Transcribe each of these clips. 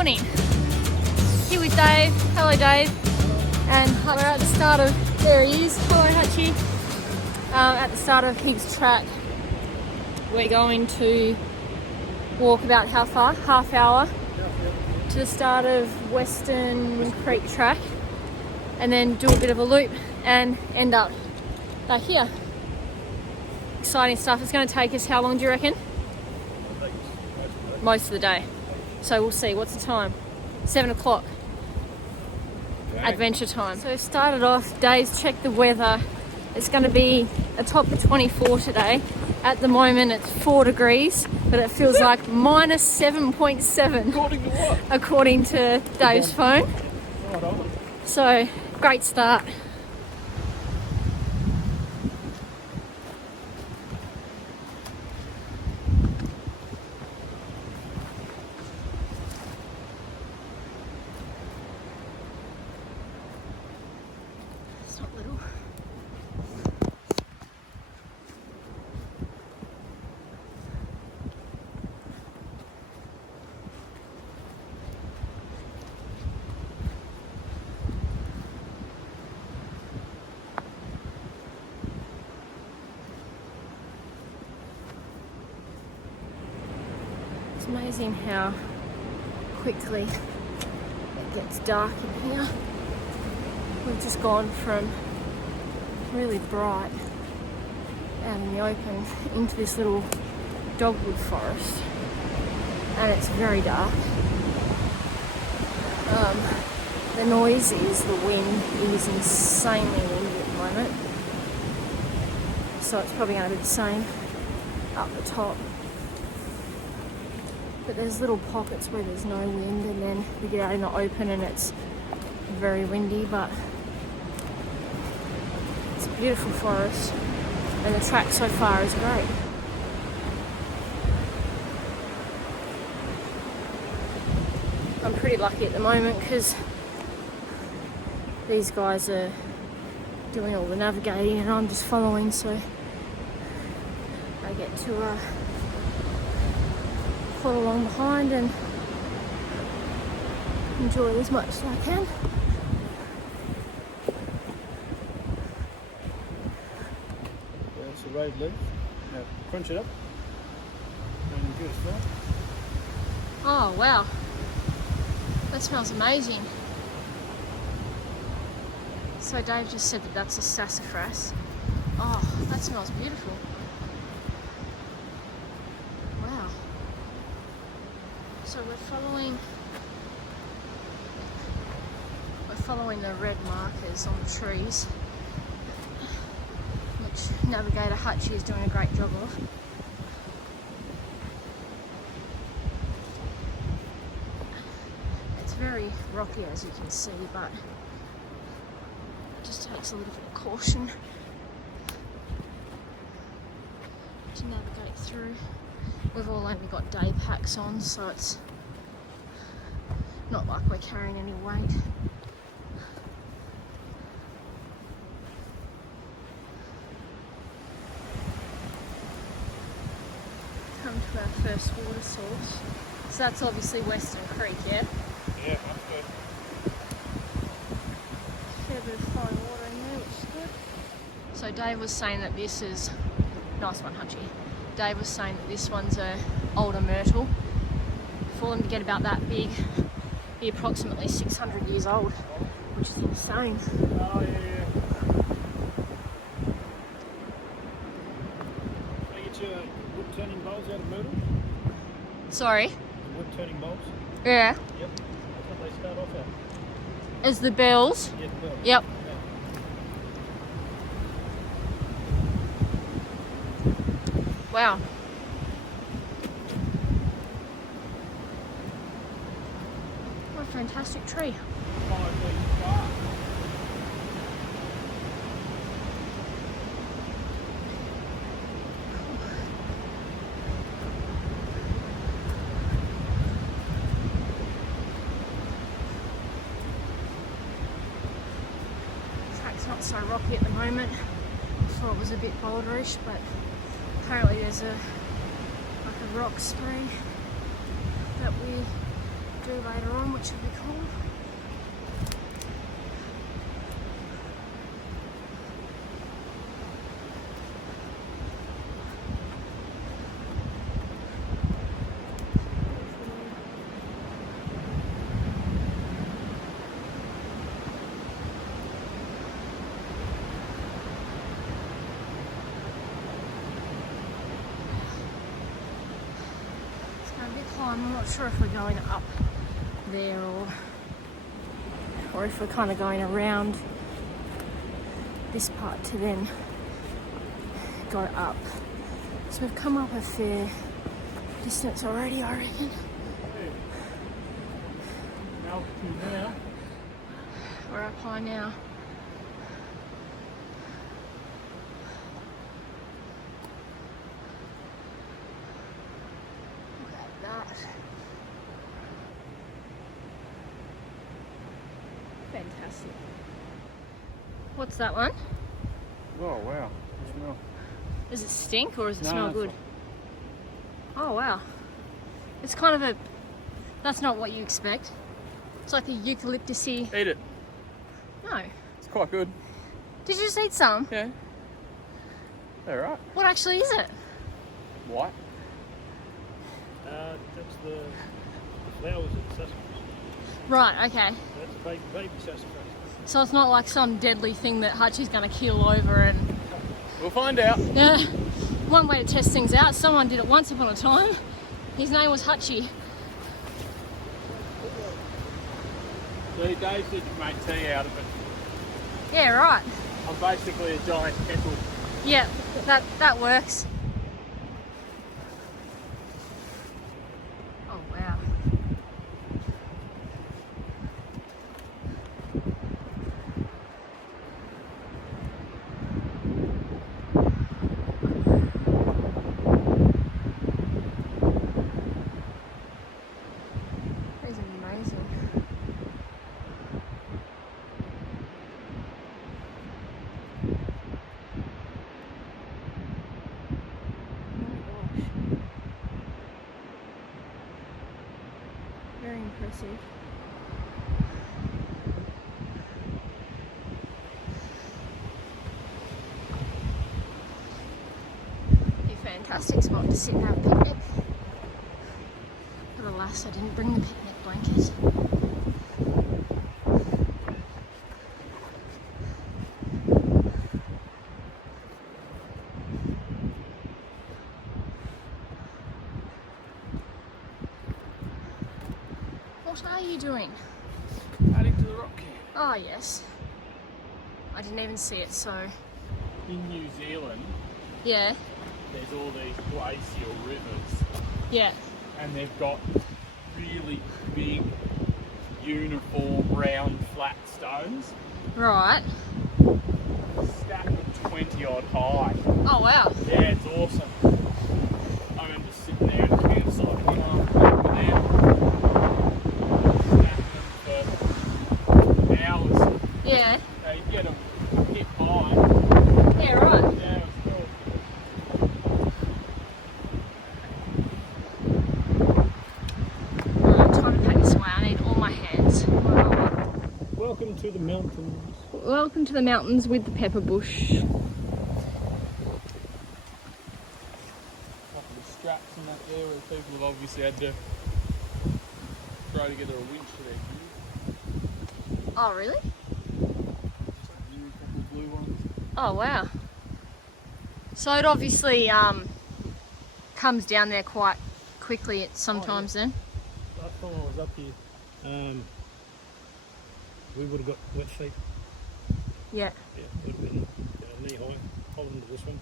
morning. Here with Dave. Hello, Dave. And we're at the start of, there he is. Hello, Hutchie. At the start of Higgs track. We're going to walk about how far? Half hour to the start of Western Creek track, and then do a bit of a loop and end up back here. Exciting stuff. It's going to take us how long, do you reckon? Most of the day. So we'll see. What's the time? 7 o'clock. Adventure time. So started off, Dave's checked the weather. It's going to be a top of 24 today. At the moment it's 4 degrees, but it feels like minus 7.7. According to what? According to Dave's phone. So, great start. It's not little. It's amazing how quickly it gets dark in here. We've just gone from really bright out in the open into this little dogwood forest, and it's very dark. The noise is the wind. It is insanely windy at the moment, so it's probably going to be the same up the top. But there's little pockets where there's no wind, and then we get out in the open and it's very windy, but it's a beautiful forest and the track so far is great. I'm pretty lucky at the moment because these guys are doing all the navigating and I'm just following, so I get to plod along behind and enjoy as much as I can. That's the road leaf. Now crunch it up and give it a smell. Oh wow, that smells amazing. So Dave just said that that's a sassafras. Oh, that smells beautiful. Wow. So we're following the red markers on the trees, which Navigator Hutchie is doing a great job of. It's very rocky, as you can see, but it just takes a little bit of caution to navigate through. We've all only got day packs on, so it's not like we're carrying any weight. Come to our first water source. So that's obviously Western Creek, yeah? Yeah, that's good. Fair bit of fine water in there, which is good. So Dave was saying that this is, nice one, Hutchie. Dave was saying that this one's a older myrtle. For them to get about that big, be approximately 600 years old, which is insane. Oh yeah. Can I get you wood turning bowls out of myrtle? Sorry? The wood turning bowls? Yeah. Yep. That's what they start off at. As the bells? Yeah, the bells. Yep. Yeah. Wow. What a fantastic tree. 5 feet far. Track's not so rocky at the moment. I thought it was a bit boulderish, but apparently there's a rock spray that we're do later on, which will be cool. I'm not sure if we're going up there or if we're kind of going around this part to then go up. So we've come up a fair distance already, I reckon. Altitude now. We're up high now. Fantastic. What's that one? Oh wow, the smell. Does it stink or does it No, smell it's good? Oh wow. It's kind of a... That's not what you expect. It's like a eucalyptus-y... Eat it. No. It's quite good. Did you just eat some? Yeah. Alright. What actually is it? White. That's the flowers of the sassafras. Right, okay. That's a baby sassafras. So it's not like some deadly thing that Hutchie's going to keel over and... We'll find out. Yeah. One way to test things out. Someone did it once upon a time. His name was Hutchie. See, Dave said you make tea out of it. Yeah, right. I'm basically a giant kettle. Yeah, that works. Oh wow. That is amazing. Very impressive. Be a fantastic spot to sit and have a picnic. But alas, I didn't bring the picnic blanket. What are you doing? Adding to the rock camp. Oh yes. I didn't even see it, so... In New Zealand, Yeah, there's all these glacial rivers, yeah. and they've got really big, uniform, round, flat stones, Right. stacked at 20 odd high. Oh wow. Yeah, it's awesome. I remember sitting there at the campsite with them, stacking them for hours. Yeah. They get them a bit high. Yeah, right. Yeah, it was cool. Right, time to pack this away. I need all my hands. Wow. Welcome to the mountains. Welcome to the mountains with the pepper bush. Couple of straps in that there where people have obviously had to throw together a winch for their gear. Oh really? Just a new couple of blue ones. Oh wow. So it obviously comes down there quite quickly at sometimes then. Last time I was up here, we would have got wet feet. Yeah. Yeah, would have been knee high, holding to this one.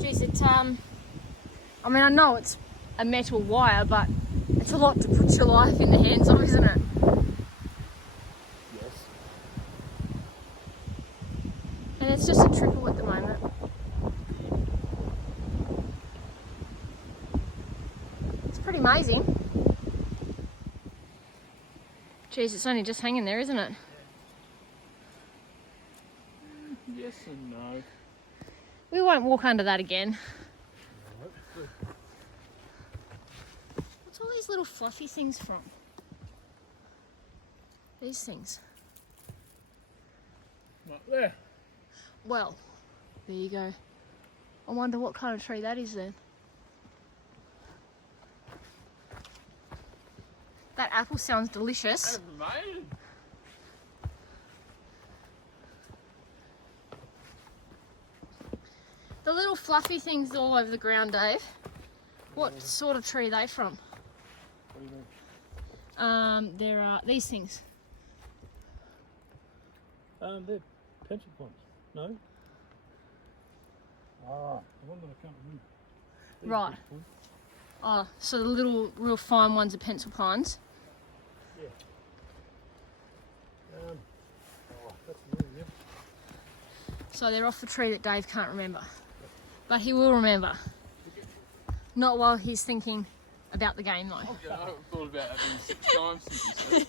Geez, it I mean I know it's a metal wire, but it's a lot to put your life in the hands of, isn't it? Yes. And it's just a trickle at the moment. It's pretty amazing. Geez, it's only just hanging there, isn't it? Yes and no. We won't walk under that again. What's all these little fluffy things from? These things. Right there. Well, there you go. I wonder what kind of tree that is then. That apple sounds delicious. That's amazing. The little fluffy things all over the ground, Dave. What sort of tree are they from? What do you mean? There are these things. They're pencil points. No? Ah, the one that I can't remember. These Right. pencil points. Oh, so the little, real fine ones are pencil pines. Yeah. That's the one, yeah. So they're off the tree that Dave can't remember. But he will remember. Not while he's thinking about the game though. Yeah, I haven't thought about that in 6 times since you said.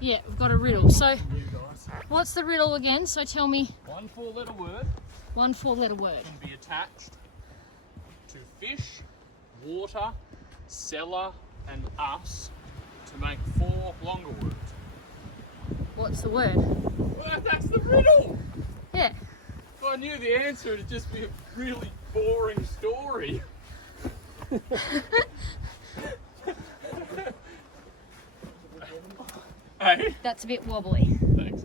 Yeah, we've got a riddle. So You guys. what's the riddle again? So tell me One 4-letter word one 4-letter word. can be attached to fish, water, cellar, and us to make 4 longer words. What's the word? Well, that's the riddle! Yeah. If I knew the answer, it'd just be a really boring story. Hey? That's a bit wobbly. Thanks.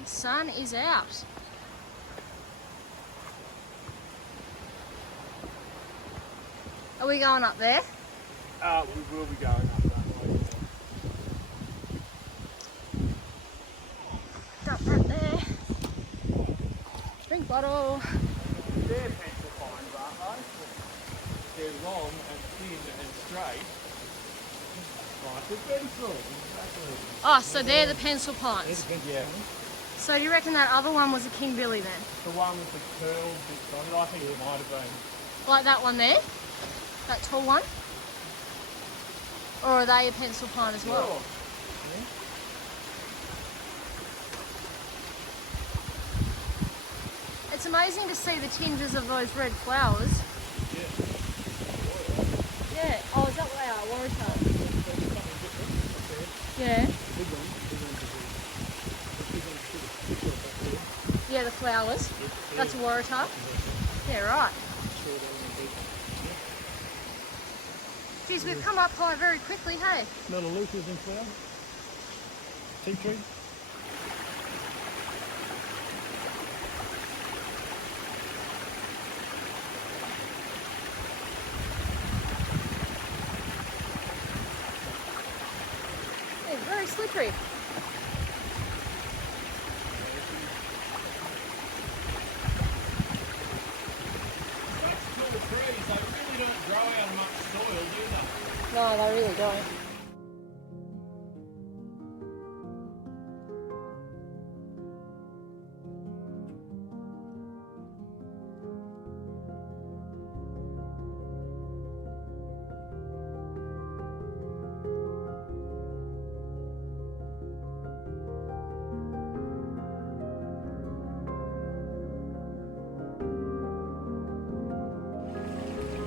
The sun is out. Are we going up there? We will be going up that way. Dump that there. Drink bottle. They're pencil pines, aren't they? They're long and thin and straight. Like a pencil. Exactly. Oh, so they're the pencil pines. Yeah. So do you reckon that other one was a King Billy then? The one with the curled bits on it, I think it might have been. Like that one there? That tall one? Or are they a pencil pine as well? Sure. It's amazing to see the tinges of those red flowers. Yeah. Oh, is that what they are? Waratah. Yeah. Yeah, the flowers. That's a waratah. Yeah, right. Geez, we've come up high very quickly, hey? Not a lupus in flower. Tea tree. It's very slippery. Such tall trees, they really don't grow out of much soil, do they? No, they really don't.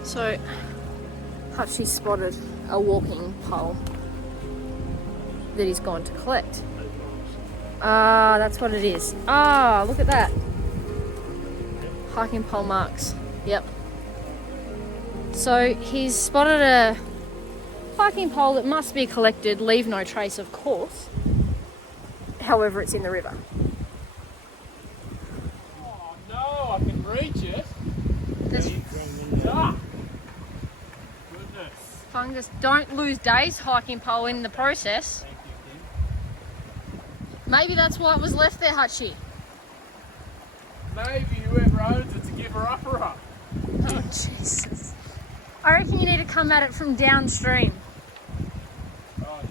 So Hutchie spotted a walking pole that he's gone to collect. Ah, that's what it is. Ah, look at that. Hiking pole marks. Yep. So he's spotted a hiking pole that must be collected, leave no trace, of course. However, it's in the river. Oh no, I can reach it. There's Ah! Goodness. fungus. Don't lose Dave's hiking pole in the process. Thank you, Kim. Maybe that's why it was left there, Hutchie. Maybe whoever owns it's a giver-upper up. Oh, Jesus. I reckon you need to come at it from downstream. Right.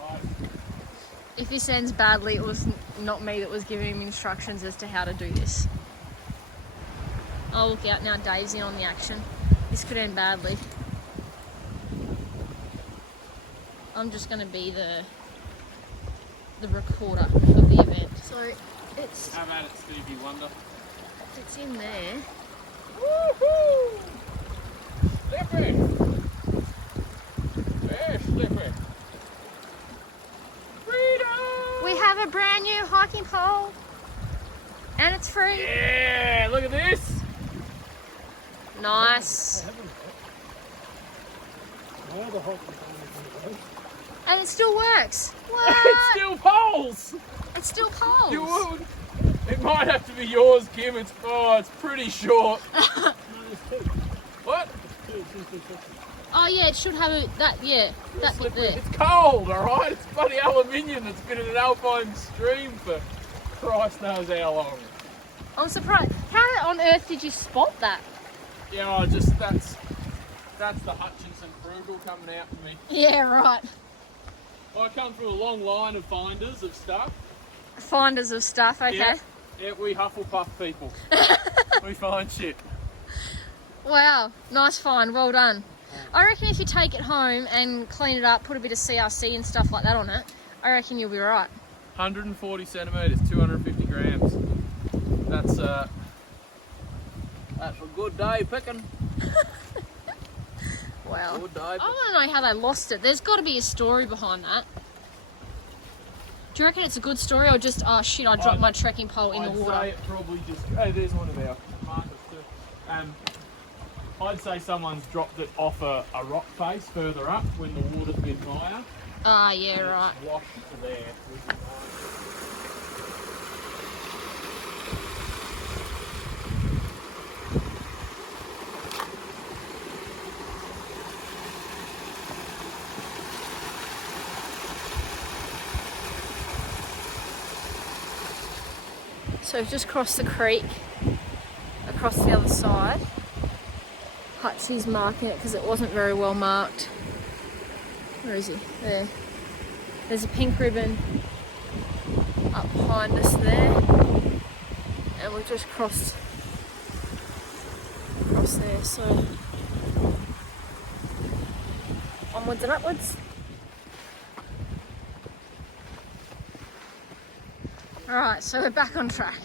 Right. If this ends badly, it was not me that was giving him instructions as to how to do this. Oh, look out now, Dave's in on the action. This could end badly. I'm just going to be the recorder of the event. So it's How about it, Stevie Wonder? in there. Woohoo! Slippy! Very slippy. Freedom! We have a brand new hiking pole, and it's free. Yeah, look at this. Nice. And it still works. What? It's still poles. It's still poles. You would. It might have to be yours, Kim. It's pretty short. What? Oh yeah, it should have that bit Slippery. there. It's cold, all right. It's bloody aluminium that's been in an alpine stream for Christ knows how long. I'm surprised. How on earth did you spot that? Yeah, that's the Hutchinson frugal coming out for me. Yeah, right. I come through a long line of finders of stuff. Finders of stuff, okay. Yeah, we Hufflepuff people. We find shit. Wow, nice find, well done. I reckon if you take it home and clean it up, put a bit of CRC and stuff like that on it, I reckon you'll be right. 140 centimetres, 250 grams. That's a good day picking. Wow. Good day I picking. want to know how they lost it. There's got to be a story behind that. Do you reckon it's a good story or just, oh shit, I dropped my trekking pole in the water? I'd say it probably just... Hey, there's one of our markers too. I'd say someone's dropped it off a rock face further up when the water's been higher. Ah, yeah, right. It's washed to there. Which is So we've just crossed the creek, across the other side. Hutchie's marking it because it wasn't very well marked. Where is he? There. There's a pink ribbon up behind us there. And we've just crossed across there, so onwards and upwards. Alright, so we're back on track.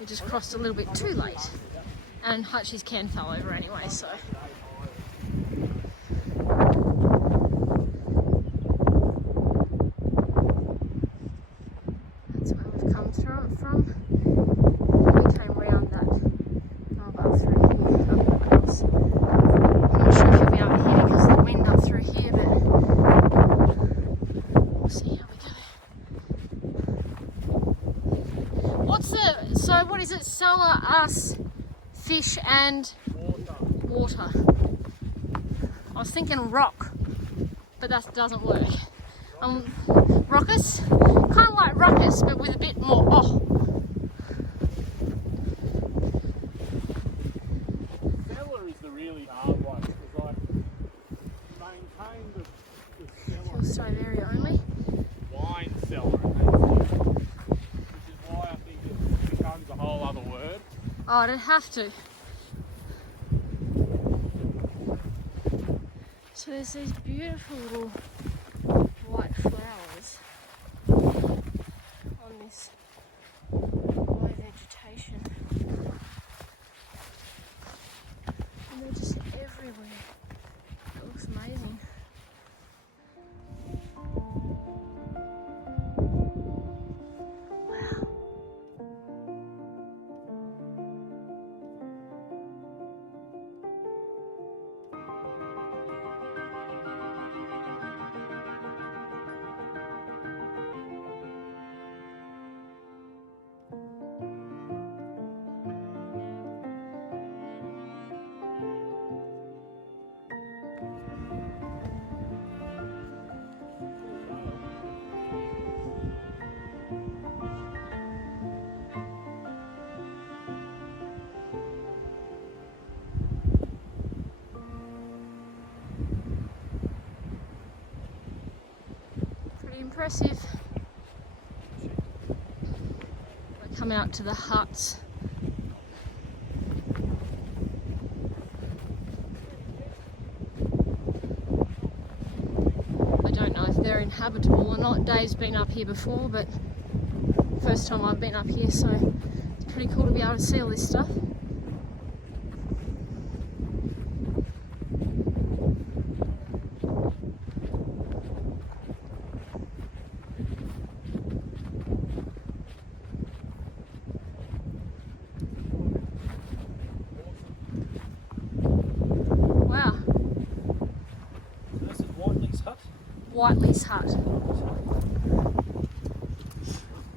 We just crossed a little bit too late. And Hutchie's can fell over anyway, so. That's where we've come through from. We came round that up through here, up across. I'm not sure if you'll be able to hear because of the wind up through here, but we'll see how we go. So what is it? Summer, us, fish and water. I was thinking rock, but that doesn't work. Raucous? Kind of like ruckus, but with a bit more. Oh. cellar is the really hard one because I maintain the cellar. Fuel stove area only. Wine cellar, which is why I think it becomes a whole other word. Oh, it'd have to. So there's these beautiful little white flowers on this high vegetation. And they're just impressive. We're coming out to the huts. I don't know if they're inhabitable or not. Dave's been up here before, but first time I've been up here, so it's pretty cool to be able to see all this stuff. Wow, This is Whiteley's hut. Whiteley's hut.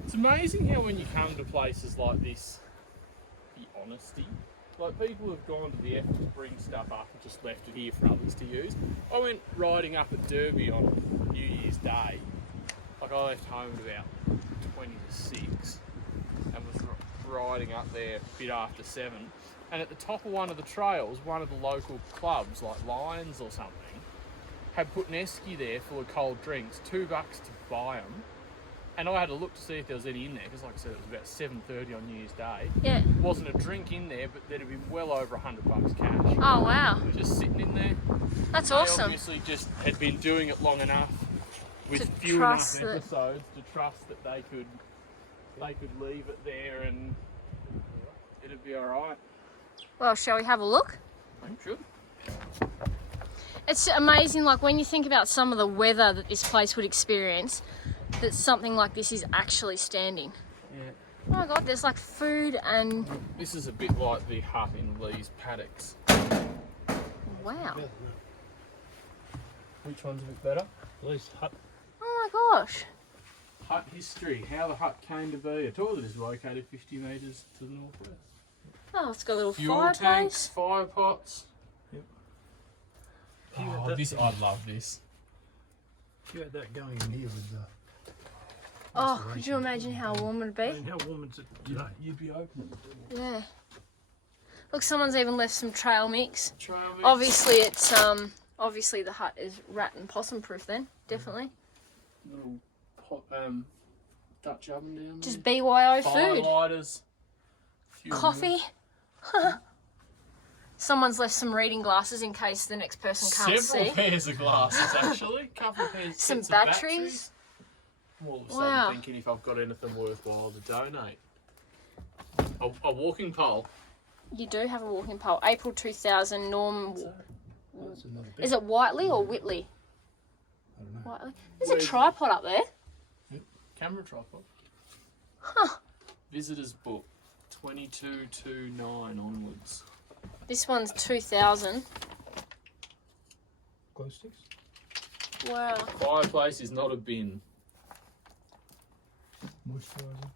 It's amazing how when you come to places like this, the honesty. Like, people have gone to the effort to bring stuff up and just left it here for others to use. I went riding up at Derby on New Year's Day. Like, I left home at about 20 to 6 and was riding up there a bit after 7. And at the top of one of the trails, one of the local clubs, like Lions or something, had put an esky there full of cold drinks, $2 to buy them. And I had a look to see if there was any in there, because like I said, it was about 7:30 on New Year's Day. Yeah. Wasn't a drink in there, but there'd have been well over $100 cash. Oh wow, Just sitting in there. that's They awesome. obviously just had been doing it long enough with To few enough trust that- episodes to trust that they could leave it there and it'd be alright. Well, shall we have a look? I'm sure. It's amazing, like when you think about some of the weather that this place would experience, that something like this is actually standing. Yeah. Oh my god, there's like food and This is a bit like the hut in Lee's paddocks. wow. Which one's a bit better? Lee's hut. Oh my gosh. Hut history, how the hut came to be. A toilet is located 50 metres to the northwest. Oh, it's got a little Fuel fireplace. tanks, fire pots. Yep. Oh, I love this. You had that going in here with the. Oh, could you imagine how warm it'd I be? mean, how warm is it today? You'd be open. Yeah. Look, someone's even left some trail mix. Trail mix. Obviously, it's obviously the hut is rat and possum proof. Then definitely. Little pot, Dutch oven down there. Just BYO food. Firelighters. Few Coffee. Someone's left some reading glasses in case the next person can't Several see. pairs of glasses, actually. Couple of pairs. Some sets of batteries. I'm all of a sudden Wow. thinking if I've got anything worthwhile to donate. A walking pole. You do have a walking pole. April 2000. Norm. That's another bit. Is it Whiteley or Whitley? I don't know. Whiteley. There's a tripod up there. Camera tripod. Huh. Visitors book. 2229 onwards. This one's 2000. Glow sticks. Wow. Fireplace is not a bin. Moisturiser.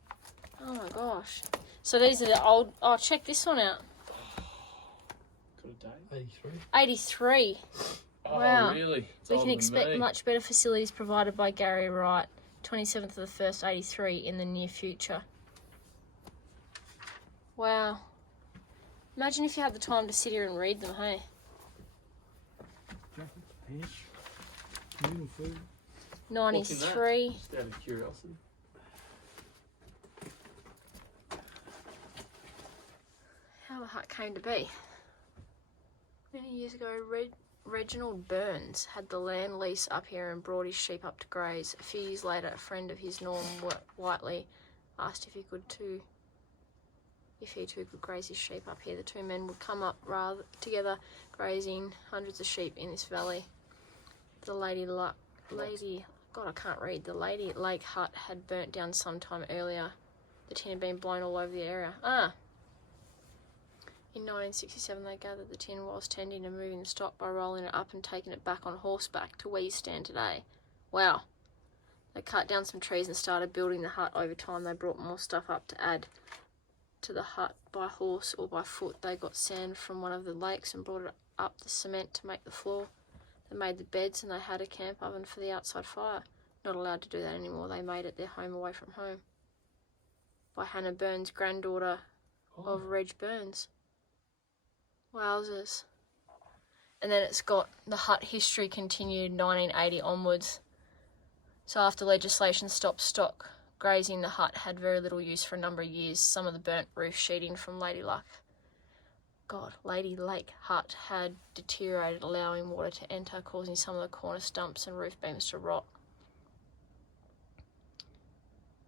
Oh my gosh. So these are the old. Oh, check this one out. Got a date? 83. 83. Oh, Wow. really? It's We older can than expect me. much better facilities provided by Gary Wright, 27th of the 1st, 83, in the near future. Wow. Imagine if you had the time to sit here and read them, hey? Jacket, pants, meal, food. 93. Just out of curiosity. How the hut came to be. Many years ago, Reginald Burns had the land lease up here and brought his sheep up to graze. A few years later, a friend of his, Norm Whiteley, asked if he too could graze his sheep up here. The two men would come up together, grazing hundreds of sheep in this valley. The Lady Lake hut had burnt down some time earlier. The tin had been blown all over the area. In 1967, they gathered the tin whilst tending and moving the stock by rolling it up and taking it back on horseback to where you stand today. Wow. They cut down some trees and started building the hut. Over time, they brought more stuff up to add to the hut by horse or by foot. They got sand from one of the lakes and brought it up the cement to make the floor. They made the beds and they had a camp oven for the outside fire. Not allowed to do that anymore. They made it their home away from home. By Hannah Burns, granddaughter of Reg Burns. Wowzers. And then it's got the hut history continued 1980 onwards. So after legislation stopped stock grazing, the hut had very little use for a number of years. Some of the burnt roof sheeting from Lady Lake Hut had deteriorated, allowing water to enter, causing some of the corner stumps and roof beams to rot.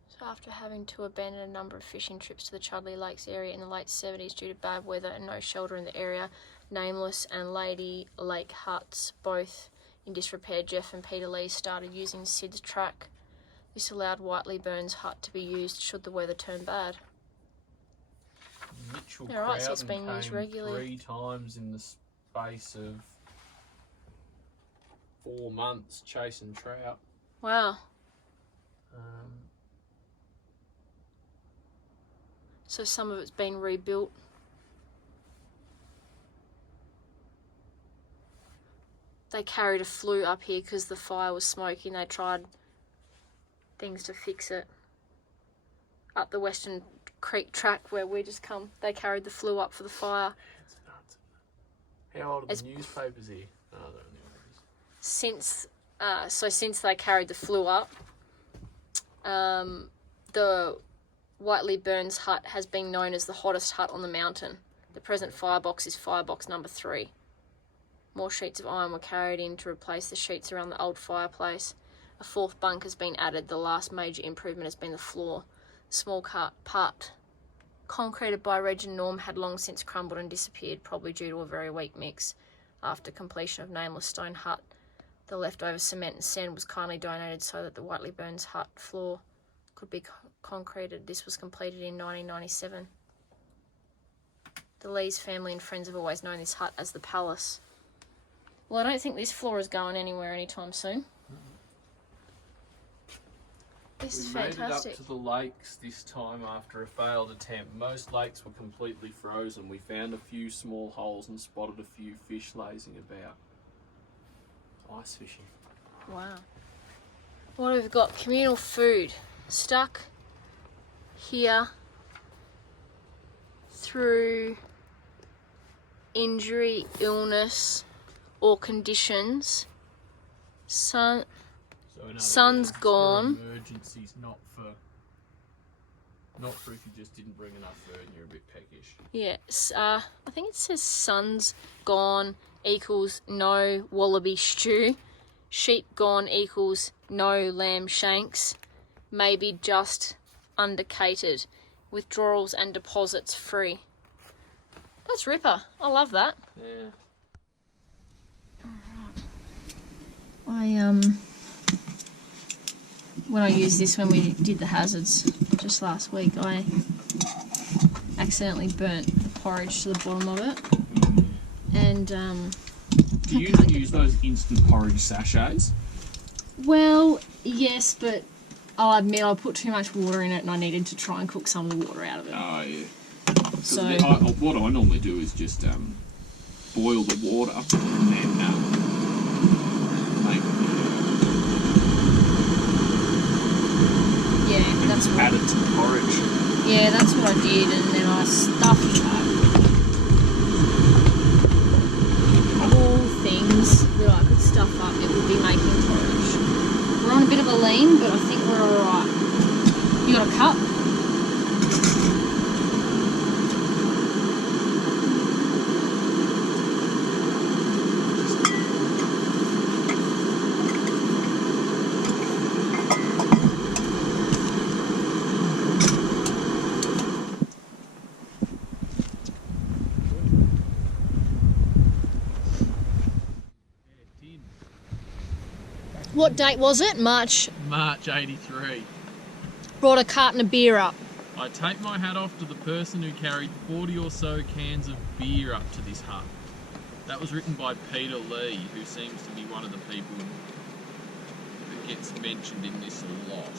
So after having to abandon a number of fishing trips to the Chudley Lakes area in the late 70s due to bad weather and no shelter in the area, Nameless and Lady Lake Huts, both in disrepair, Jeff and Peter Lee started using Sid's track. This allowed Whiteley Burns' hut to be used should the weather turn bad. Mitchell Yeah, right, so it's Crowden been used came regularly. 3 times in the space of 4 months chasing trout. Wow. Um, So some of it's been rebuilt. They carried a flue up here because the fire was smoking. They tried things to fix it. Up the Western Creek track where we just come, they carried the flue up for the fire. it's nuts. How old are the newspapers here? Oh, they're only old. Since they carried the flue up, the Whiteley Burns hut has been known as the hottest hut on the mountain. The present firebox is firebox number 3. More sheets of iron were carried in to replace the sheets around the old fireplace. A 4th bunk has been added. The last major improvement has been the floor. The small part concreted by Reg and Norm had long since crumbled and disappeared, probably due to a very weak mix. After completion of Nameless Stone Hut, the leftover cement and sand was kindly donated so that the Whiteley Burns hut floor could be concreted. This was completed in 1997. The Lees family and friends have always known this hut as the Palace. Well, I don't think this floor is going anywhere anytime soon. This is fantastic. We made it up to the lakes this time after a failed attempt. Most lakes were completely frozen. We found a few small holes and spotted a few fish lazing about. Ice fishing. Wow. What have we got? Communal food. Stuck here through injury, illness, or conditions. Son's gone. Emergencies, not for if you just didn't bring enough food and you're a bit peckish. Yes, I think it says son's gone equals no wallaby stew. Sheep gone equals no lamb shanks. Maybe just undercated. Withdrawals and deposits free. That's ripper. I love that. Yeah. When I used this when we did the hazards just last week, I accidentally burnt the porridge to the bottom of it. And Do you use those instant porridge sachets? well, yes, but I'll admit I put too much water in it and I needed to try and cook some of the water out of it. Oh yeah. So What I normally do is just boil the water and then make that's what add it to the porridge. Yeah, that's what I did, and then I stuffed that. Of all things that I could stuff up, it would be making porridge. We're on a bit of a lean, but I think we're alright. You got a cup? What date was it? March. March 83. Brought a carton of beer up. I take my hat off to the person who carried 40 or so cans of beer up to this hut. That was written by Peter Lee, who seems to be one of the people that gets mentioned in this a lot.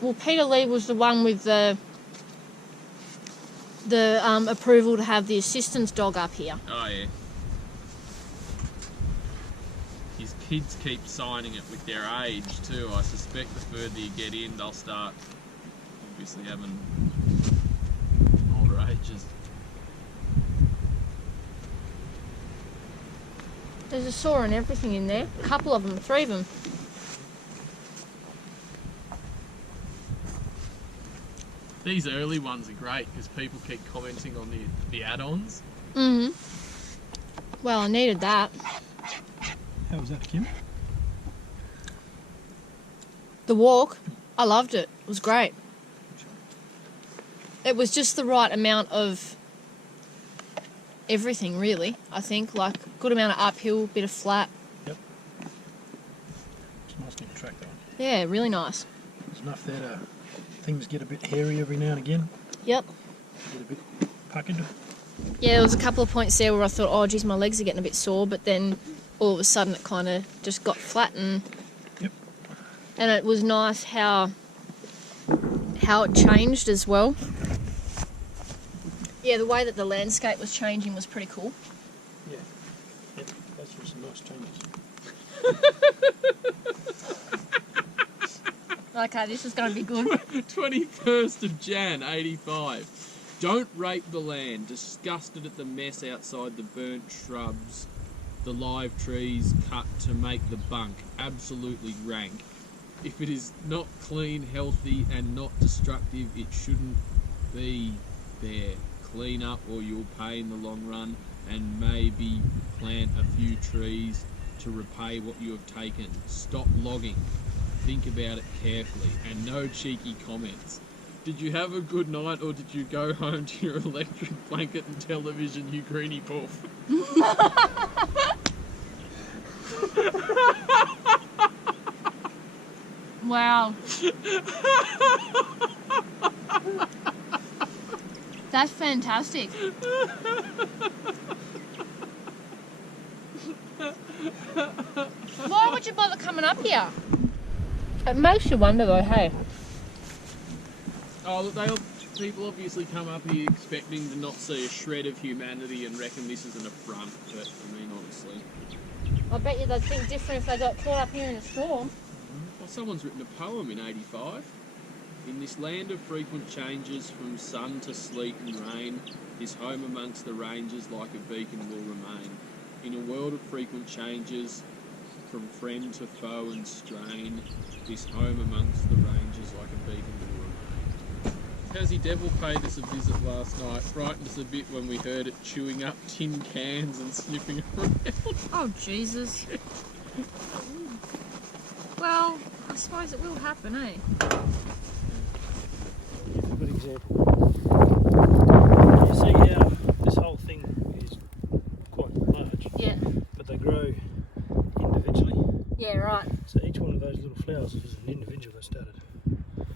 Well, Peter Lee was the one with the approval to have the assistance dog up here. Oh yeah. His kids keep signing it with their age too. I suspect the further you get in, they'll start obviously having older ages. There's a saw and everything in there. A couple of them, 3 of them. These early ones are great because people keep commenting on the add-ons. Mm-hmm. Well, I needed that. How was that, Kim? The walk, I loved it. It was great. It was just the right amount of everything, really, I think. Like, good amount of uphill, bit of flat. Yep. It's a nice little track, though. Yeah, really nice. There's enough there to... Things get a bit hairy every now and again. Yep. Get a bit puckered. Yeah, there was a couple of points there where I thought, oh, geez, my legs are getting a bit sore, but then all of a sudden it kind of just got flat and... Yep. And it was nice how it changed as well. Yeah, the way that the landscape was changing was pretty cool. Yeah. Yep. Those were some nice changes. Okay, this is going to be good. 21st of Jan, 85. Don't rape the land. Disgusted at the mess outside the burnt shrubs, the live trees cut to make the bunk. Absolutely rank. If it is not clean, healthy and not destructive, it shouldn't be there. Clean up or you'll pay in the long run, and maybe plant a few trees to repay what you have taken. Stop logging. Think about it carefully, and no cheeky comments. Did you have a good night, or did you go home to your electric blanket and television, you greenie poof? Wow. That's fantastic. Why would you bother coming up here? It makes you wonder though, hey? Oh, look, people obviously come up here expecting to not see a shred of humanity and reckon this is an affront, but I mean, honestly. I bet you they'd think different if they got caught up here in a storm. Well, someone's written a poem in 85. In this land of frequent changes, from sun to sleet and rain, his home amongst the ranges like a beacon will remain. In a world of frequent changes, from friend to foe and strain, his home amongst the ranges like a beacon will remain. Tassie Devil paid us a visit last night. Frightened us a bit when we heard it chewing up tin cans and sniffing around. Oh, Jesus. Well, I suppose it will happen, eh? A good example. You see how this whole thing is quite large, Yeah. but they grow individually. Yeah, right. So each one of those little flowers is an individual that started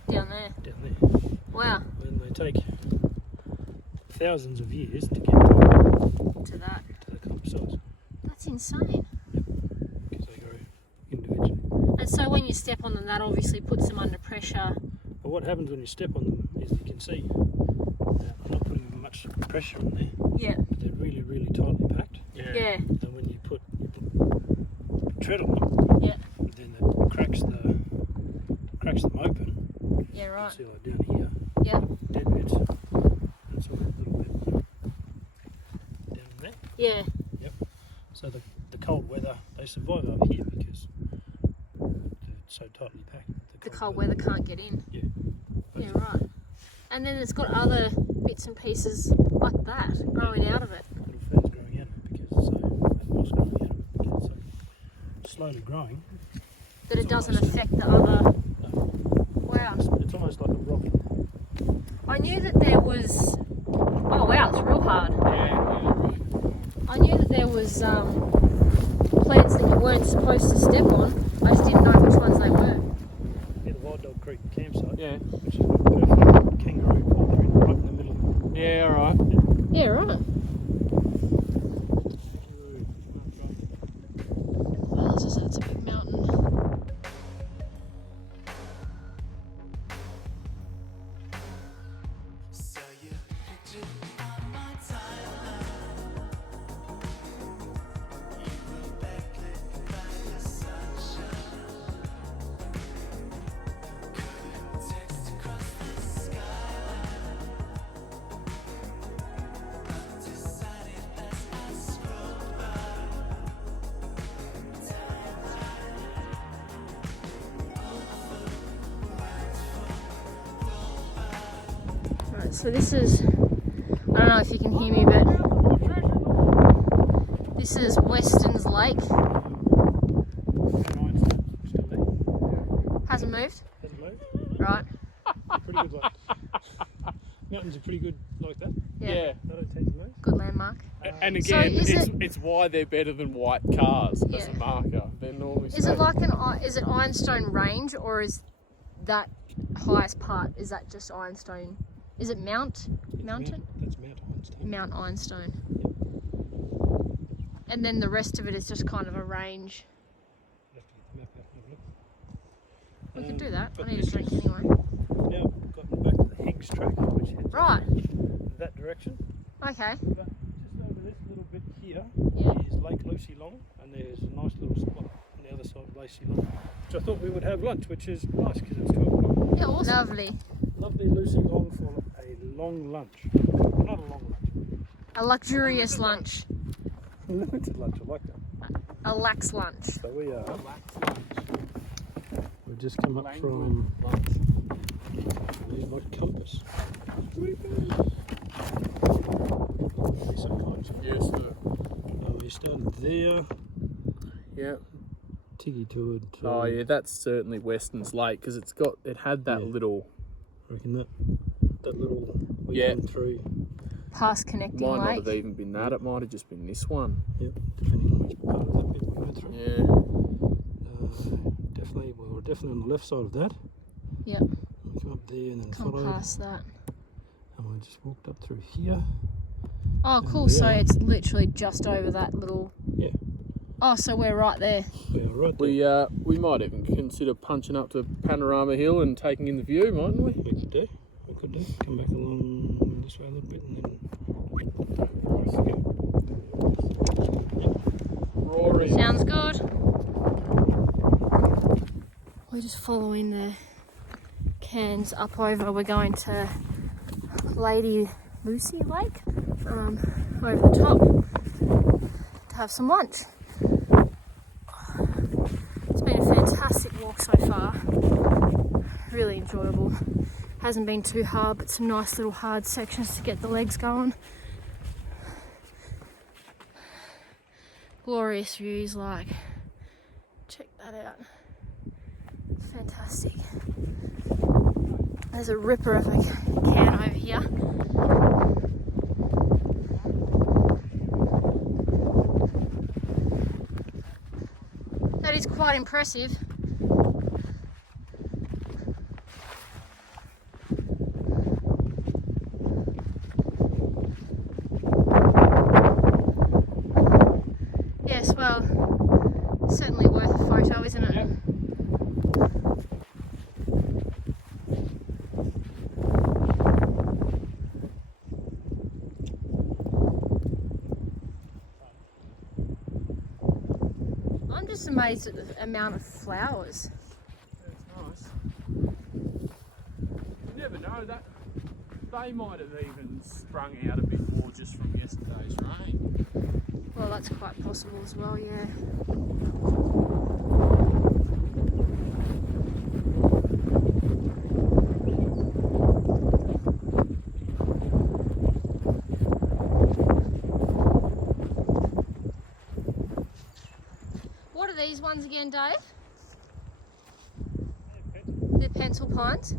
Down there. down there. Wow. And they take thousands of years to get To that. to that kind of size, That's insane. because they grow individually. And so when you step on them, that obviously puts them under pressure. But what happens when you step on them is you can see I'm not putting much pressure on there, Yeah. but they're really, really tightly packed. Yeah. And when you put tread on them, Yeah. then it cracks them open. Yeah, You right. can see like down here, Yeah. dead bits. That's all a little bit down there. Yeah. So the cold weather, they survive up here because they're so tightly packed. The cold weather can't get in. Yeah. Yeah, right. And then it's got other bits and pieces like that growing out of it. Little fans growing out of it because it's so, and moss growing out of it because it's so slowly growing. That it It's doesn't almost- affect the other. No, Wow. it's almost like a rocket. I knew that there was. Oh wow, it's real hard. Yeah. I knew that there was plants that you weren't supposed to step on. I just didn't know which ones they were. Yeah, the Wild Dog Creek campsite, Yeah. which is a perfect kangaroo corner right in the middle. Yeah, alright. Yeah, right. Well, that's a big mountain. Right, so this is, I don't know if you can hear me, but this is Weston's Lake. Hasn't moved? Hasn't moved. Right. Pretty good like. Mountains are pretty good like that. Yeah. They don't tend to move. Good landmark. And So again, is it's why they're better than white cars as a Yeah. marker. They're normally Is it like is it Ironstone Range, or is that highest part, is that just Ironstone? Is it Mountain? That's Mount Ironstone. Mount Ironstone. And then the rest of it is just kind of a range. You'll have to get the map out and have a look. We can do that. but I need a this drink is- anyway. Now we've gotten back to the Higgs track, which heads Right. that direction. Okay. But just over this little bit here Yeah. is Lake Lucy Long, and there's a nice little spot on the other side of Lucy Long, which I thought we would have lunch, which is nice because it's 12 o'clock. Yeah, awesome. Lovely. Lovely Lucy Long for a long lunch. Not a long lunch. A luxurious lunch. Limited lunch, I like that. A lax lunch. So we've just come up from my compass. Yes, sir. We started there. Yeah. Tiggy toured. Oh yeah, that's certainly Weston's Lake because it had that little. I reckon that little we Yeah. came through. Past connecting Might not lake. have even been that. It might have just been this one. Yep, depending on which part of that bit we went through. Yeah. Definitely, we were definitely on the left side of that. Yep. We come up there and then Come followed, past that. and we just walked up through here. Oh, cool. And So there. it's literally just over that little. Yeah. Oh, so we're right there. We are right there. We might even consider punching up to Panorama Hill and taking in the view, mightn't we? We could do. We could do. Come back along this way a little bit and then. Rory. Sounds good. We're just following the cans up over. We're going to Lady Lucy Lake, over the top, to have some lunch. It's been a fantastic walk so far. Really enjoyable. Hasn't been too hard, but some nice little hard sections to get the legs going. Glorious views, like, check that out. Fantastic. There's a ripper of a can over here. That is quite impressive. Yes, well, certainly worth a photo, isn't it? Yep. I'm just amazed at the amount of flowers. That's nice. You never know that they might have even sprung out a bit more just from yesterday's rain. Well, that's quite possible as well, yeah. What are these ones again, Dave? They're pencil pines.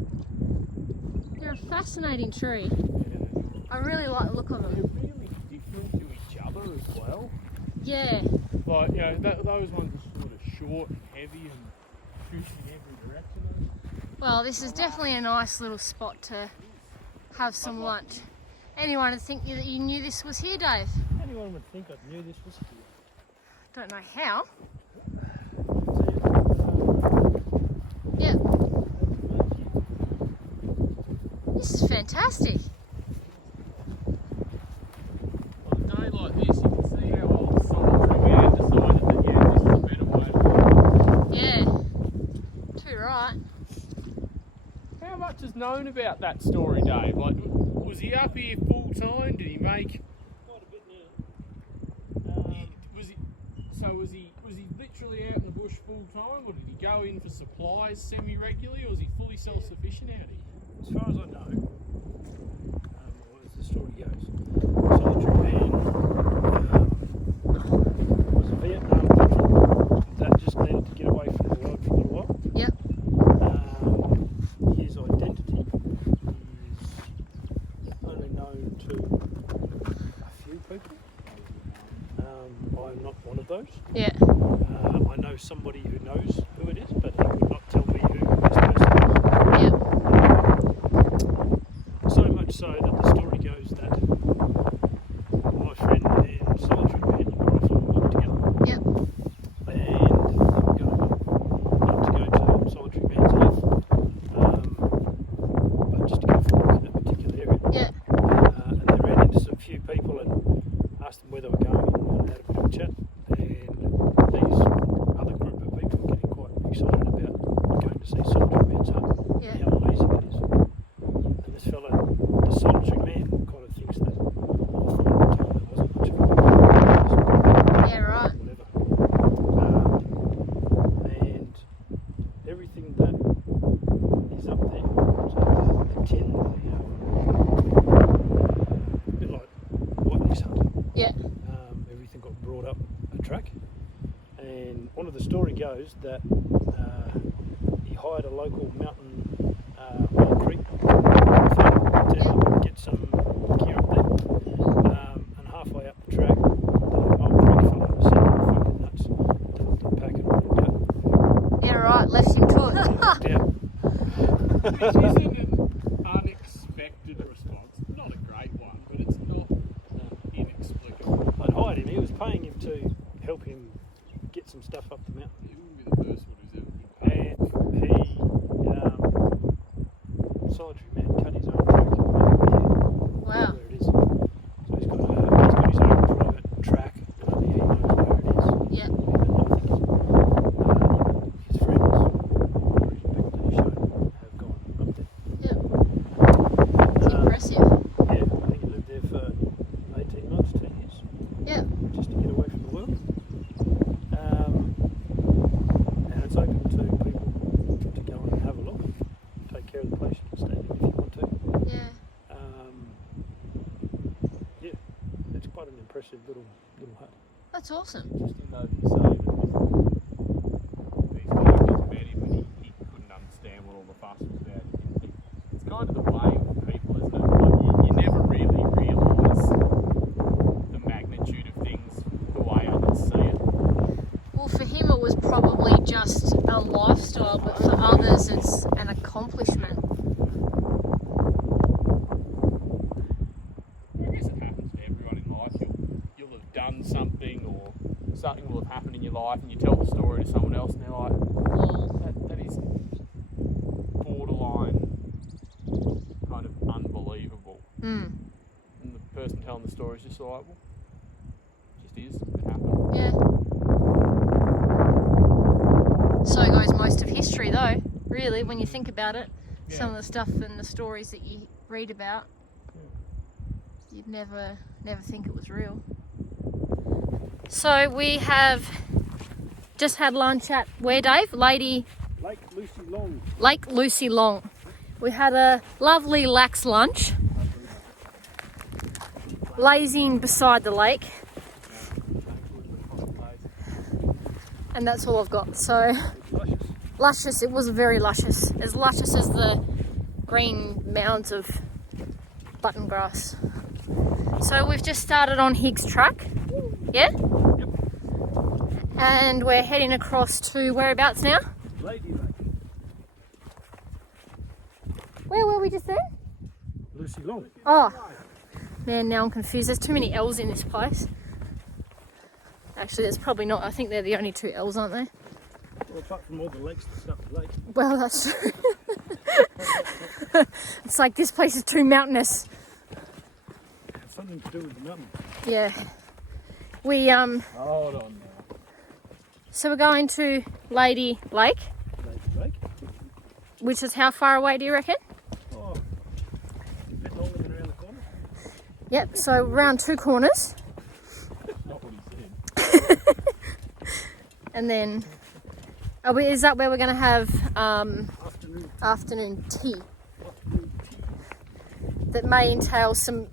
They're a fascinating tree. I really like the look of They're them. really different to each other as well. Yeah. Like, you know, those ones are sort of short and heavy and shoot in every direction. Well, this is definitely a nice little spot to have some lunch. Anyone would think that you knew this was here, Dave? Anyone would think I knew this was here. Don't know how. See it? Yeah. This is fantastic. On a day like this, you can see how old solitary we had decided that, yeah, this is a better way to go. Yeah. Too right. How much is known about that story, Dave? Like, was he up here full time? Did he make? Quite a bit now. Was he literally out in the bush full time, or did he go in for supplies semi-regularly, or was he fully self-sufficient out here? As far as I know, those. Yeah. I know somebody who knows who it is, but he would not tell me who this person is. Yep. So much so that the story goes that my friend and solitary man were together. Yep. And they were going up to go to solitary man's house, but just to go for a walk in that particular area. Yeah. And they ran into some few people and asked them where they were going and had a bit of a chat. And these other group of people were getting quite excited about going to see solitary man's hut. Yeah. And how amazing it is. And this fella, the solitary man, kind of thinks that there wasn't much of a Yeah, right. whatever. And everything that is up there, so the tin, a bit like Whiteley's hut. Yeah. Everything got brought up a track, and one of the story goes that he hired a local mountain creek to get some gear up there, and halfway up the track, the old creek fella was fucking nuts, to pack it all out. Yeah, right. Left him to it. Yeah. Which isn't an unexpected response. Not a great one, but it's not inexplicable. I'd hired him. He was paying him to help him get some stuff up the mountain. He wouldn't be the first one who's ever been paid. And he, solitary man, cut his own track up there. Wow. Where it is. So he's got his own private track, and only he knows where it is. Yeah. His friends, or his people that he showed, have gone up there. Yeah. It's impressive. Yeah, I think he lived there for 18 months, 2 years, Yeah. just to get away from the world. And it's open to people to go and have a look, take care of the place. You can stay there if you want to. Yeah. Yeah, it's quite an impressive little hut. That's awesome. Interesting though that you say that these characters met him and he couldn't understand what all the fuss was about. It's kind of the way with people, isn't it? Like you never really realise the magnitude of things the way others see it. Well, for him it was probably just a lifestyle, but for others it's an accomplishment. I guess it happens to everyone in life. You'll have done something, or something will have happened in your life, and you tell the story to someone else, and they're like, that is borderline kind of unbelievable. Mm. And the person telling the story is just like, well, it just is. It happened. Yeah. So goes most of history, though, really, when you think about it. Yeah. Some of the stuff and the stories that you read about, you'd never think it was real. So we have just had lunch at where, Dave? Lake Lucy Long. Lake Lucy Long. We had a lovely lax lunch, lazing beside the lake, and that's all I've got. So luscious, it was very luscious, as the green mounds of button grass. So we've just started on Higgs track, yeah? Yep. And we're heading across to whereabouts now? Lady Lake. Where were we just then? Lucy Long. Oh, man, now I'm confused. There's too many L's in this place. Actually, there's probably not. I think they're the only two L's, aren't they? Well, apart from all the lakes and stuff, the lake. Well, that's true. It's like this place is too mountainous. It's something to do with the mountain. Yeah. We Hold on now. so we're going to Lady Lake, Lady Lake. which is how far away do you reckon? Oh, a bit longer than around the corner. Yep, so around two corners. Not what he said. And then is that where we're going to have Afternoon. afternoon tea? Afternoon tea. That may entail some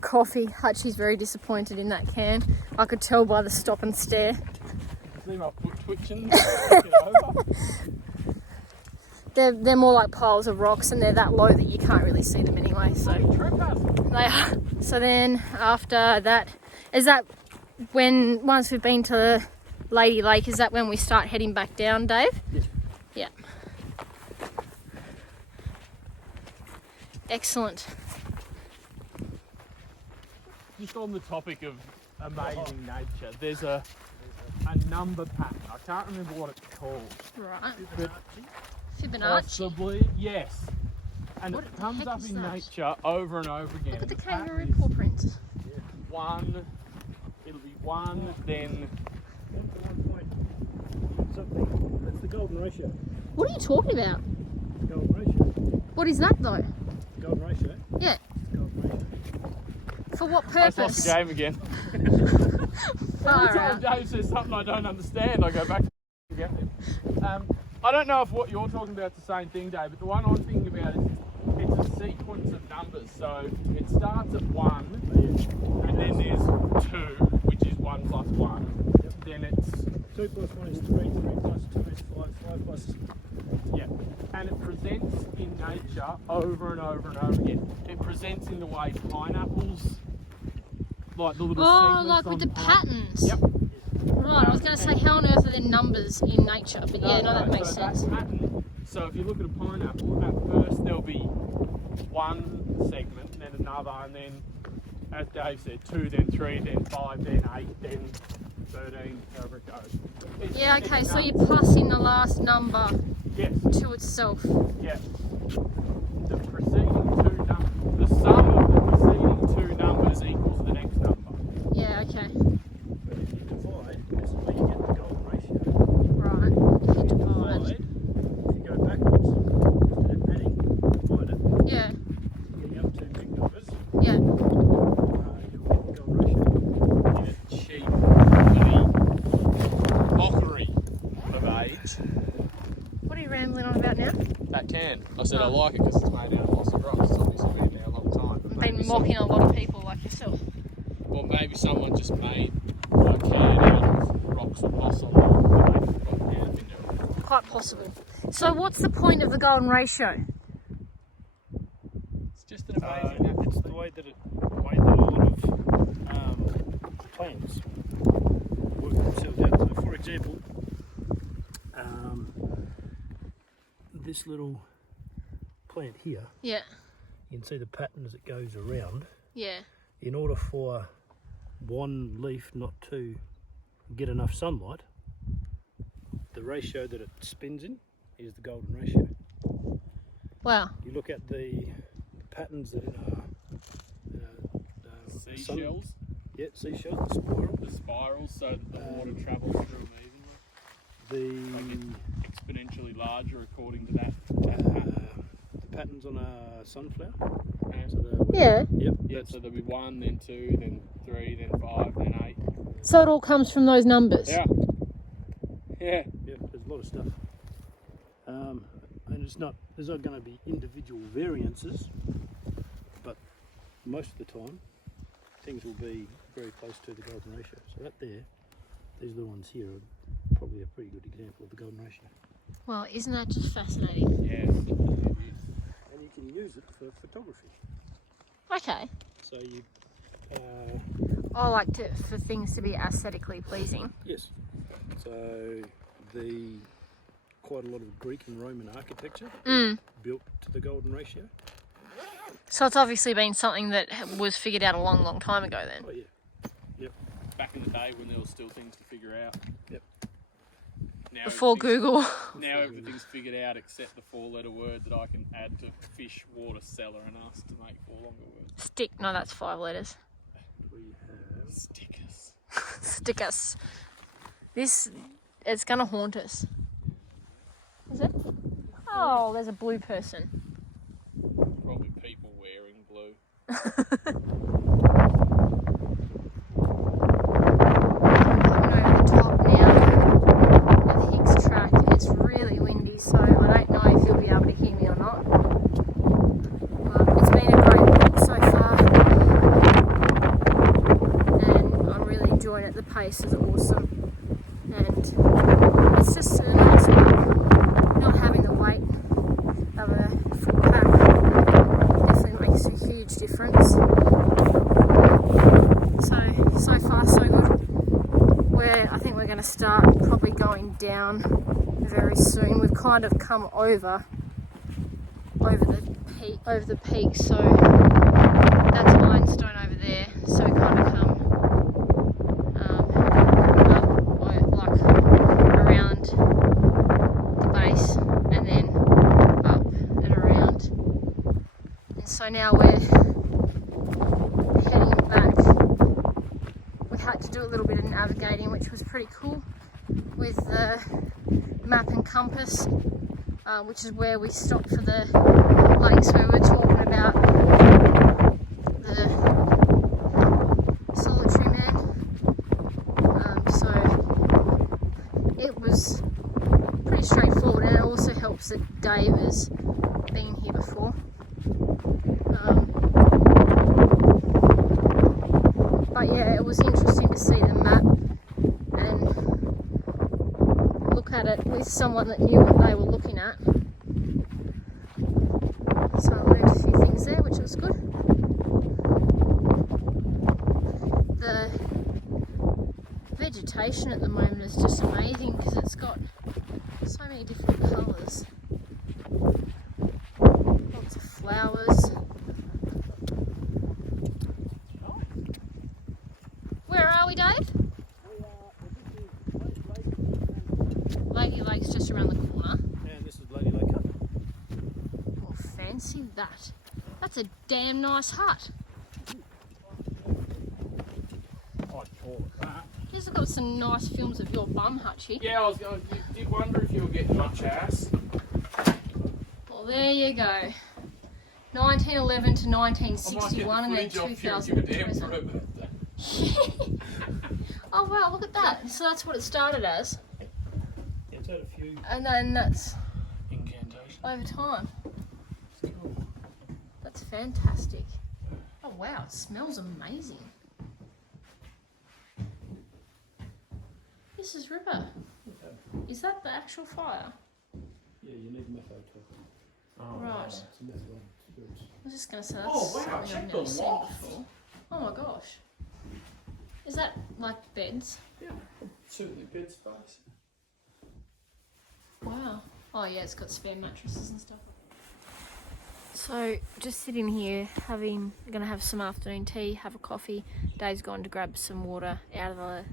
coffee. Hutchie's very disappointed in that can. I could tell by the stop and stare. See my foot twitching? Get over. They're more like piles of rocks, and they're that low that you can't really see them anyway. So Trip hazard. they are. So then after that, is that once we've been to Lady Lake, is that when we start heading back down, Dave? Yes. Yeah. Excellent. Just on the topic of amazing nature, there's a number pattern. I can't remember what it's called. Right. But Fibonacci. possibly, yes. And What it the comes heck up is in that? nature over and over again. Look at the And pattern kangaroo is paw print. one, it'll be one, then 1.1 something. That's the golden ratio. What are you talking about? Golden ratio. What is that though? Golden ratio. Yeah. Golden ratio. For what I just lost purpose? the game again. Far Every time out. Dave says something I don't understand, I go back to the game. I don't know if what you're talking about is the same thing, Dave, but the one I'm thinking about is it's a sequence of numbers. So it starts at 1, and then there's 2, which is 1 plus 1. Yep. Then it's 2 plus 1 is 3, 3 plus 2 is 5, 5 plus... yeah, and it presents in nature over and over and over again. It presents in the way pineapples, like the little Oh, segments like on with the patterns. Yep. Right, I was going to say, how on earth are there numbers in nature? But yeah, no, that makes so sense. That pattern, so if you look at a pineapple, at first there'll be one segment, then another, and then, as Dave said, 2, then 3, then 5, then 8, then 13, however it goes. Yeah, okay, so you pass in the last number Yes, to itself. yes. The preceding two numbers, the sum of the preceding two numbers equals the next number. Yeah, okay. But if you divide, this is where you get the golden ratio. Right. If you divide. Divide, if you go backwards, instead of adding, divide it, Yeah, getting up to big numbers, yeah. you'll get the golden ratio. In a cheap, really mockery of age. What are you rambling on about now? That can. I said I like it because it's made out of mossy rocks. It's obviously been there a long time. I've been mocking a lot of people like yourself. Well, maybe someone just made a can out of rocks with moss on them. Quite possible. So what's the point of the golden ratio? It's just an amazing It's the way that a lot of plants work themselves out. So, for example, this little plant here, Yeah, you can see the pattern as it goes around. yeah. In order for one leaf not to get enough sunlight, the ratio that it spins in is the golden ratio. Wow. You look at the patterns that are seashells. Yeah, seashells, the spiral. The spirals so that the water travels through them evenly. The Exponentially larger according to that pattern. the patterns on a sunflower. Okay. So the, Yeah. Yep. Yeah, so there'll be 1, then 2, then 3, then 5, then 8. So it all comes from those numbers? Yeah. Yeah. Yeah, there's a lot of stuff. And there's not going to be individual variances, but most of the time things will be very close to the golden ratio. So right there, these little ones here are probably a pretty good example of the golden ratio. Well, isn't that just fascinating? Yes, it is. And you can use it for photography. Okay. So you, I like for things to be aesthetically pleasing. yes. So quite a lot of Greek and Roman architecture built to the golden ratio. So it's obviously been something that was figured out a long, long time ago then. Oh yeah. Yep. Back in the day when there were still things to figure out. Yep. Now Before everything's- Google. Now everything's figured out except the 4-letter word that I can add to fish, water, cellar and ask to make 4 longer words. Stick. No, that's 5 letters. We have Stickers. Stickers. It's gonna haunt us. Is it? Oh, there's a blue person. Probably people wearing blue. Coming over the top now of Higgs track. It's really windy, so I don't know if you'll be able to hear me or not. It's been a great walk so far, and I'm really enjoying it. The pace is awesome, and it's just a nice walk. Not having the weight of a full pack definitely makes a huge difference. So far so good. down very soon. We've kind of come over the peak, so that's limestone over there. So we kind of come up, like around the base and then up and around. And so now we're heading back. We had to do a little bit of navigating, which was pretty cool, with the map and compass, which is where we stopped for the lakes we were talking about, the solitary man. So it was pretty straightforward, and it also helps that Dave has been here before. But yeah, it was interesting to see the map and look at it with someone that knew what they were looking at. So I learned a few things there, which was good. The vegetation at the moment is just amazing because it's got so many different colours. Lots of flowers. Where are we, Dave? Lady Lake's just around the corner. And this is Lady Lake Hut. Oh, fancy that. That's a damn nice hut. I'd call it that. This has got some nice films of your bum, Hutchie. Yeah, I was going. You did wonder if you were getting much ass. Well, there you go. 1911 to 1961 and then 2000. Oh wow, look at that. So that's what it started as. It's had a few And then that's Incantation. over time. That's fantastic. Oh wow, it smells amazing. This is ripper. Is that the actual fire? Yeah, you need metho to. Oh, Right. It's a metho spirits. I was just going to say, that's Oh, wow, something check I've the never seen loft. before. Oh my gosh. Is that like beds? Yeah, certainly bed space. Wow. Oh yeah, it's got spare mattresses and stuff. So just sitting here gonna have some afternoon tea, have a coffee. Dave's gone to grab some water out of the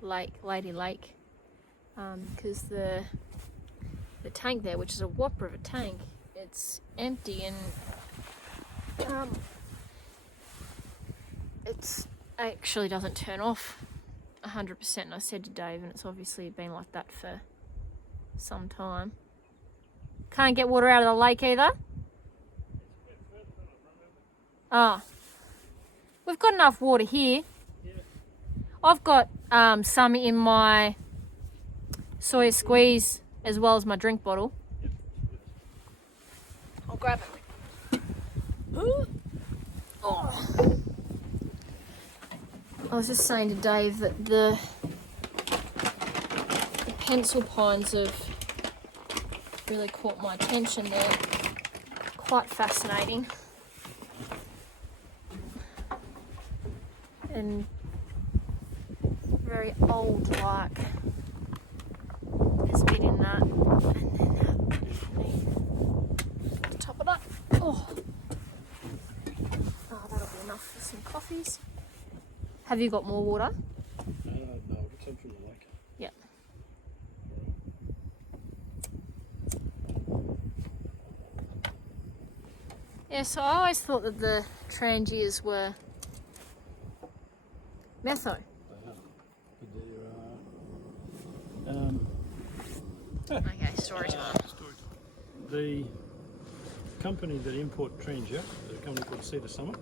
lake, Lady Lake, because the tank there, which is a whopper of a tank, it's empty and it's actually doesn't turn off 100%. And I said to Dave, and it's obviously been like that for some time. Can't get water out of the lake either. Ah, we've got enough water here. I've got some in my soya squeeze as well as my drink bottle. I'll grab it. Oh. I was just saying to Dave that the pencil pines have really caught my attention. They're quite fascinating. And very old like. There's a bit in that, and then the top of that. Oh, that'll be enough for some coffees. Have you got more water? No, it's come from the lake. Yep. Yeah, so I always thought that the Trangias were metho. Okay, story time. The company that import Trangia, a company called Cedar Summit,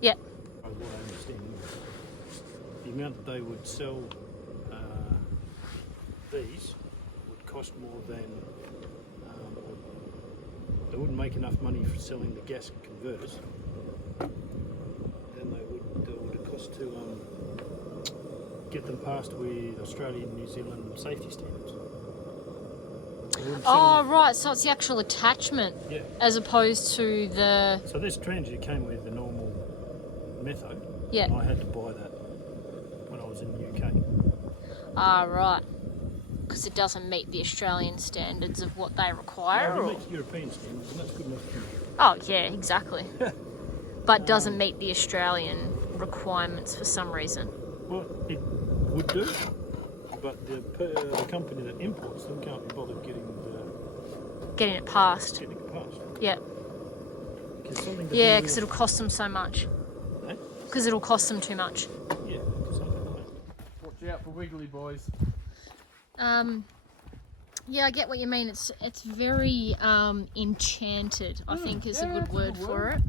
Yep. by what I understand, the amount that they would sell these would cost more than, they wouldn't make enough money for selling the gas converters, and it would cost to get them passed with Australian and New Zealand safety standards. Oh, right, so it's the actual attachment Yeah. as opposed to the... So this Trangia came with the normal metho. Yeah. And I had to buy that when I was in the UK. Ah, right. because it doesn't meet the Australian standards of what they require. It Or... meets European standards, and that's good enough for me. Oh, yeah, exactly. But doesn't meet the Australian requirements for some reason. Well, it would do, but the company that imports them can't be bothered getting Getting it passed. it passed. Yeah. Yeah, because it'll cost them so much. Eh? Because it'll cost them too much. Yeah, something like that. Watch out for wiggly boys. Yeah, I get what you mean. It's very enchanted, I think is a good word for it.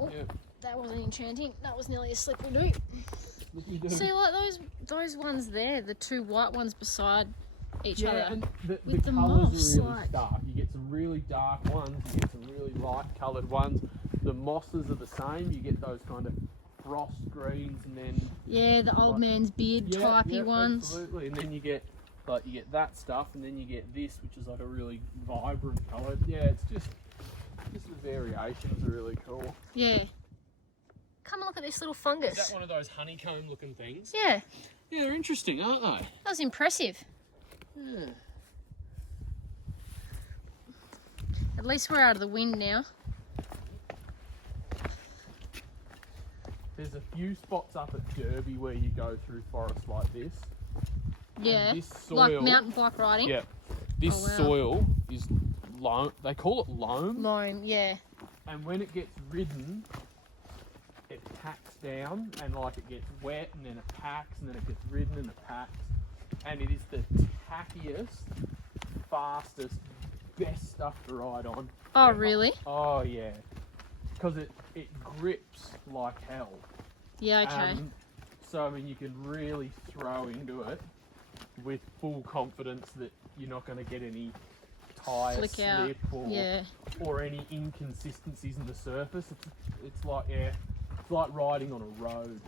Oh, Yeah. that wasn't enchanting. That was nearly a slippery do. See, like those ones there, the two white ones beside each other. And the with the colours moss, are really like... stark. You get some really dark ones, you get some really light coloured ones. The mosses are the same. You get those kind of frost greens, and then Yeah, the old man's beard typey ones. Absolutely. And then you get that stuff, and then you get this, which is like a really vibrant colour. Yeah, it's just the variations are really cool. Yeah. Come and look at this little fungus. Is that one of those honeycomb looking things? Yeah, Yeah, they're interesting, aren't they? that was impressive. Yeah. At least we're out of the wind now. There's a few spots up at Derby where you go through forests like this. Yeah, This soil, like mountain bike riding. Yeah. This Oh, wow. soil is loam. They call it loam. Loam, yeah. And when it gets ridden, it packs down, and like it gets wet, and then it packs, and then it gets ridden, and it packs. And it is the tackiest, fastest, best stuff to ride on. Oh, ever. really? Oh yeah, because it grips like hell. Yeah, okay. So I mean, you can really throw into it with full confidence that you're not going to get any tyre Flick out. slip or any inconsistencies in the surface. It's like it's like riding on a road.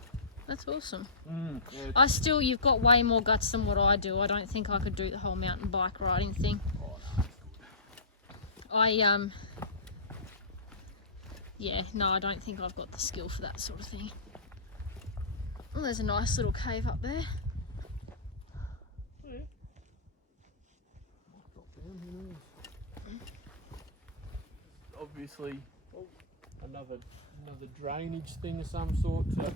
That's awesome. Yeah, You've got way more guts than what I do. I don't think I could do the whole mountain bike riding thing. oh, no, I don't think I've got the skill for that sort of thing. Oh, there's a nice little cave up there. yeah. Might drop down, who knows? Obviously, another drainage thing of some sort to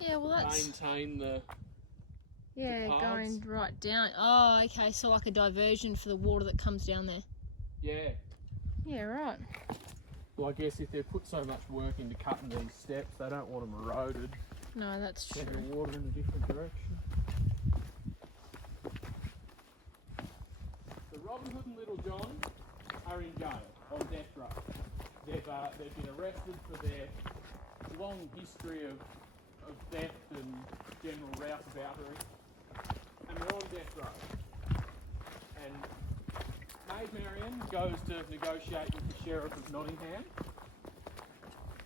Yeah, well that's... maintain the paths. Going right down. Oh, okay, so like a diversion for the water that comes down there. Yeah. Yeah, right. Well, I guess if they've put so much work into cutting these steps, they don't want them eroded. No, that's true. Send the water in a different direction. So Robin Hood and Little John are in jail on death row. They've been arrested for their long history of theft and general rouseaboutery, and they're on death row. And Maid Marian goes to negotiate with the Sheriff of Nottingham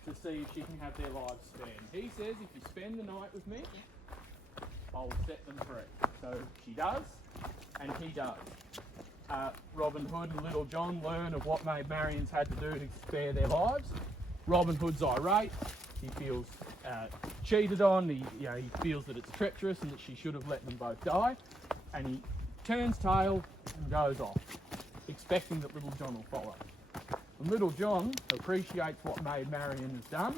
to see if she can have their lives spared. He says, if you spend the night with me, I'll set them free. So she does, and he does. Robin Hood and Little John learn of what Maid Marian's had to do to spare their lives. Robin Hood's irate. He feels cheated on. He feels that it's treacherous and that she should have let them both die. And he turns tail and goes off, expecting that Little John will follow. And Little John appreciates what Maid Marian has done.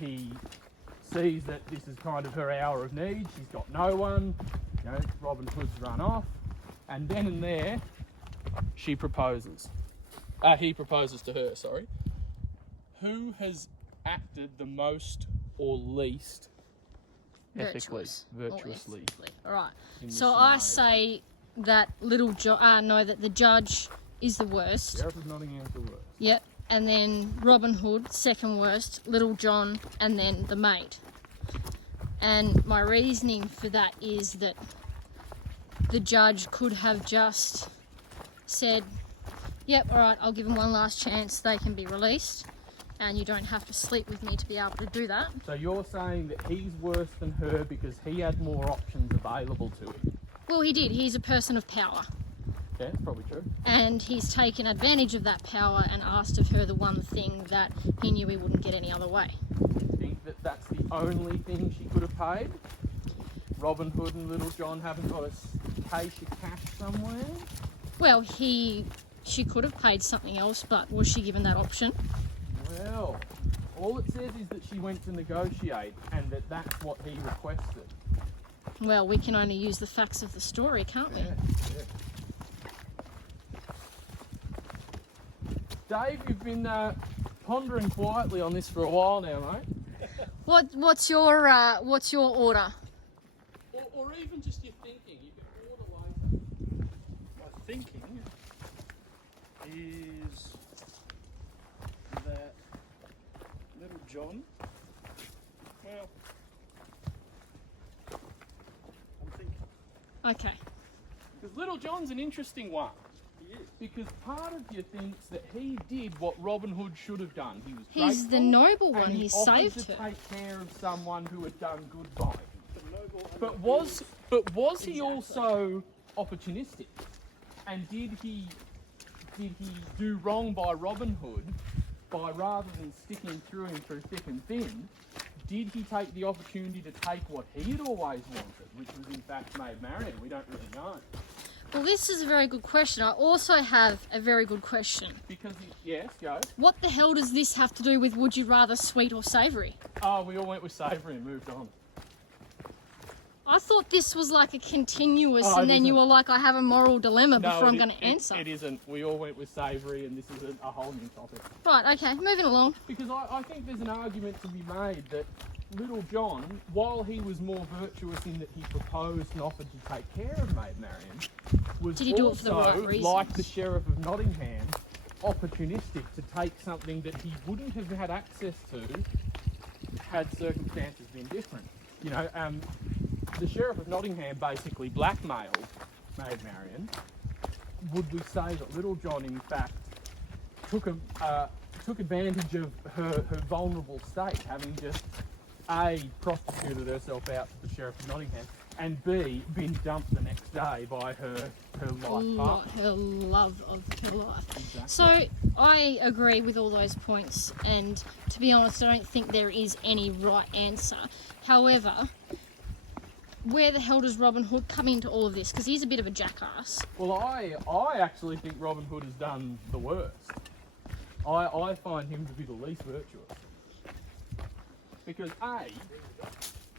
He sees that this is kind of her hour of need. She's got no one. Robin Hood's run off. And then and there, she proposes. He proposes to her, sorry. Who has acted the most or least ethically, virtuously? All right. in this So I scenario? say that that the judge is the worst. Sheriff of Nottingham's the worst. Yep. And then Robin Hood, second worst, Little John, and then the maid. And my reasoning for that is that the judge could have just said, yep, all right, I'll give them one last chance, they can be released, and you don't have to sleep with me to be able to do that. So you're saying that he's worse than her because he had more options available to him? Well, he did. He's a person of power. Yeah, that's probably true. And he's taken advantage of that power and asked of her the one thing that he knew he wouldn't get any other way. Do you think that that's the only thing she could have paid? Robin Hood and Little John haven't got a cache of cash somewhere? Well, she could have paid something else, but was she given that option? Well, all it says is that she went to negotiate and that that's what he requested. Well, we can only use the facts of the story, can't we? Yeah. Dave, you've been pondering quietly on this for a while now, mate. What's your order? Or even just your thinking. You can order later. My thinking is that Little John, well, I'm thinking. Okay. Because Little John's an interesting one. He is. Because part of you thinks that he did what Robin Hood should have done. He was He's the grateful noble one. and He offered saved to her. take care of someone who had done good by him. But Was he also opportunistic? And did he do wrong by Robin Hood by, rather than sticking through him through thick and thin, did he take the opportunity to take what he had always wanted, which was in fact Maid Marian? We don't really know. Well, this is a very good question. I also have a very good question. Because, yes, go. What the hell does this have to do with would you rather sweet or savoury? Oh, we all went with savoury and moved on. I thought this was like a continuous, Oh, and then it you isn't. were like, I have a moral dilemma before I'm it- going to answer. It isn't. We all went with savoury and this is a whole new topic. Right, okay, moving along. Because I think there's an argument to be made that Little John, while he was more virtuous in that he proposed and offered to take care of Maid Marian, was Did he do it for the also, right reasons? like the Sheriff of Nottingham, opportunistic to take something that he wouldn't have had access to had circumstances been different. You know, the Sheriff of Nottingham basically blackmailed Maid Marian. Would we say that Little John, in fact, took advantage of her vulnerable state, having just A, prostituted herself out to the Sheriff of Nottingham, and B, been dumped the next day by her life partner? Her love of her life. Exactly. So I agree with all those points, and to be honest, I don't think there is any right answer. However, where the hell does Robin Hood come into all of this? Because he's a bit of a jackass. Well, I actually think Robin Hood has done the worst. I find him to be the least virtuous. Because A,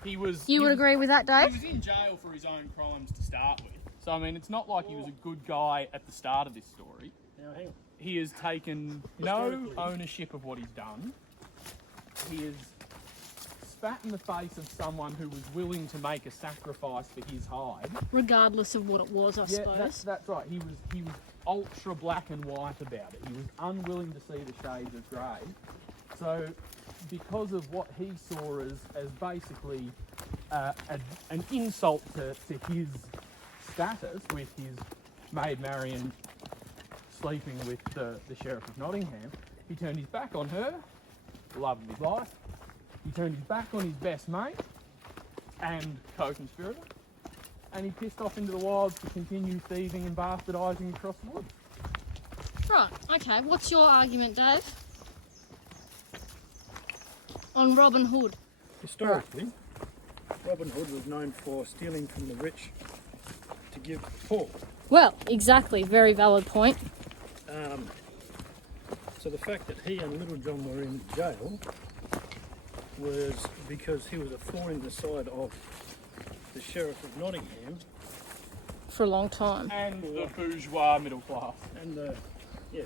he was... You would agree with that, Dave? He was in jail for his own crimes to start with. So, I mean, it's not like he was a good guy at the start of this story. Now, hang on. He has taken no ownership of what he's done. He has spat in the face of someone who was willing to make a sacrifice for his hide. Regardless of what it was, I suppose. That's right. He was ultra black and white about it. He was unwilling to see the shades of grey. So, because of what he saw as basically an insult to his status, with his Maid Marian sleeping with the Sheriff of Nottingham, he turned his back on her, the love of his life. He turned his back on his best mate and co-conspirator, and he pissed off into the wilds to continue thieving and bastardising across the woods. Right, okay. What's your argument, Dave? On Robin Hood. Historically, Robin Hood was known for stealing from the rich to give to the poor. Well, exactly. Very valid point. So the fact that he and Little John were in jail was because he was a thorn in the side of the Sheriff of Nottingham For a long time. And the bourgeois middle class. and the yes.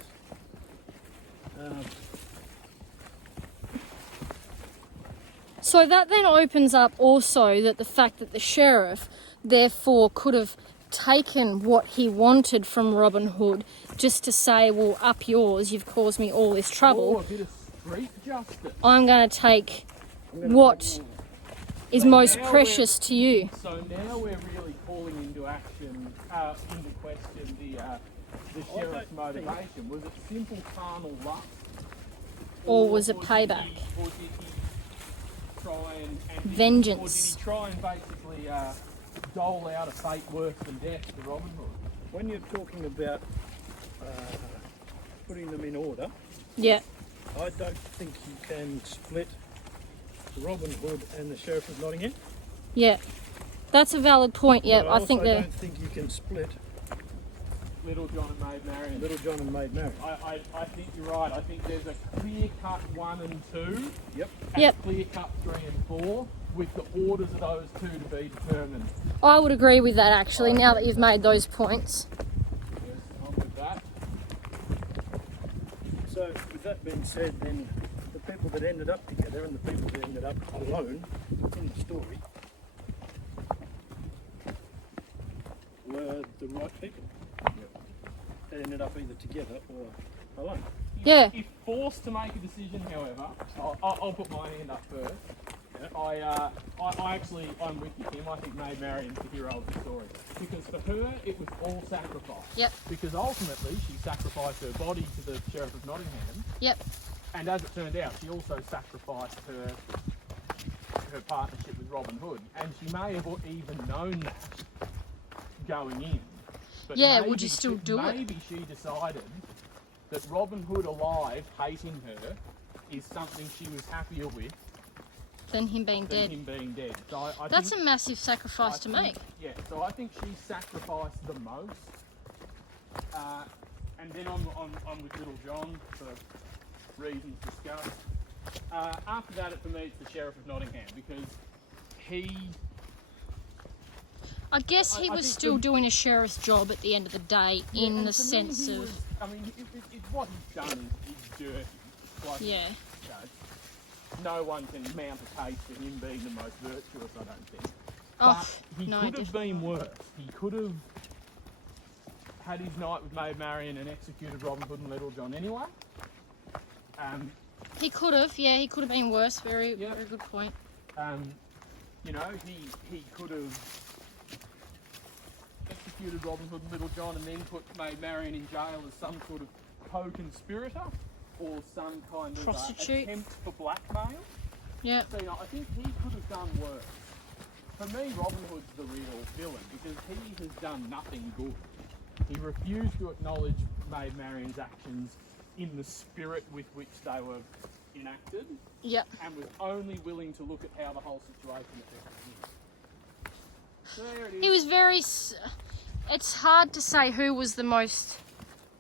So that then opens up also that the fact that the sheriff therefore could have taken what he wanted from Robin Hood just to say, well, up yours, you've caused me all this Oh, trouble. a bit of street justice. I'm going to take what is most precious to you. So now we're really calling into action, into question the sheriff's motivation. Was it simple carnal lust? Or was it did payback? Or did he try and Vengeance. Or did he try and basically dole out a fate worse than death to Robin Hood? When you're talking about putting them in order, Yeah. I don't think you can split Robin Hood and the Sheriff of Nottingham. Yeah. That's a valid point. Yeah, But I think also that. don't think you can split Little John and Maid Marian. Little John and Maid Marian. I think you're right. I think there's a clear-cut 1 and 2, Yep. and Yep. a clear-cut 3 and 4, with the orders of those 2 to be determined. I would agree with that actually. Now that you've made those points. Yes, I'm with that. So with that being said, then the people that ended up together and the people that ended up alone in the story were the right people. They ended up either together or alone. Yeah. If forced to make a decision, however, I'll put my hand up first. Yeah. I'm with you, Tim. I think Maid Marian's the hero of the story. Because for her, it was all sacrifice. Yep. Because ultimately, she sacrificed her body to the Sheriff of Nottingham. Yep. And as it turned out, she also sacrificed her partnership with Robin Hood. And she may have even known that going in. But Yeah, maybe would you still do it? Maybe she decided that Robin Hood alive, hating her, is something she was happier with Than him being than dead. him being dead. So I That's think, a massive sacrifice I to think- make. Yeah, so I think she sacrificed the most. And then I'm with Little John for reasons discussed. After that, for me, it's the Sheriff of Nottingham because he. I guess he I was think still the- doing a sheriff's job at the end of the day, in and the for me, sense he of was- I mean, what he's done is dirty. Like, yeah. you know, no one can mount a case for him being the most virtuous, I don't think. Oh But he no, could have definitely. been worse. He could have had his night with Maid Marian and executed Robin Hood and Little John anyway. He could have. Yeah, he could have been worse. Very, Yeah. very good point. You know, he could have executed Robin Hood and Little John and then put Maid Marian in jail as some sort of co-conspirator or some kind of Prostitute. attempt for blackmail. Yeah. So, you know, I think he could have done worse. For me, Robin Hood's the real villain because he has done nothing good. He refused to acknowledge Maid Marian's actions in the spirit with which they were enacted Yep. and was only willing to look at how the whole situation affected him. So there it is. He was very. It's hard to say who was the most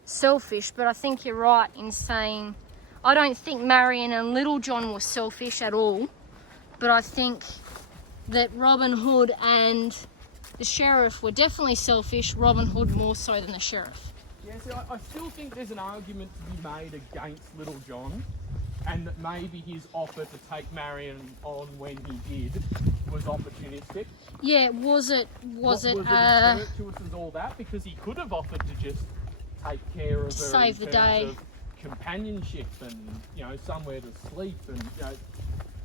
selfish, but I think you're right in saying I don't think Marion and Little John were selfish at all, but I think that Robin Hood and the sheriff were definitely selfish. Robin Hood more so than the sheriff. Yeah, see, I still think there's an argument to be made against Little John, and that maybe his offer to take Marion on when he did was opportunistic. Yeah, was it? Was it as virtuous as all that? Because he could have offered to just take care of her Save in the terms day. of companionship and, you know, somewhere to sleep, and you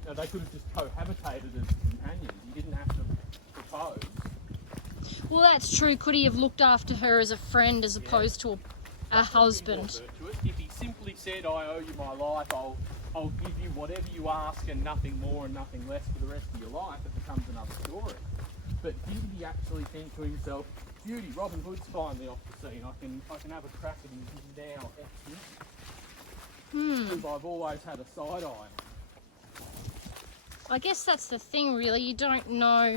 know, they could have just cohabitated as companions. He didn't have to propose. Well, that's true. Could he have looked after her as a friend as opposed to a That would be more husband? virtuous. If he simply said, "I owe you my life. I'll give you whatever you ask and nothing more and nothing less for the rest of your life," it becomes another story. But did he actually think to himself, "Beauty, Robin Hood's finally off the scene. I can have a crack at him now, because I've always had a side eye on him." I guess that's the thing, really. You don't know.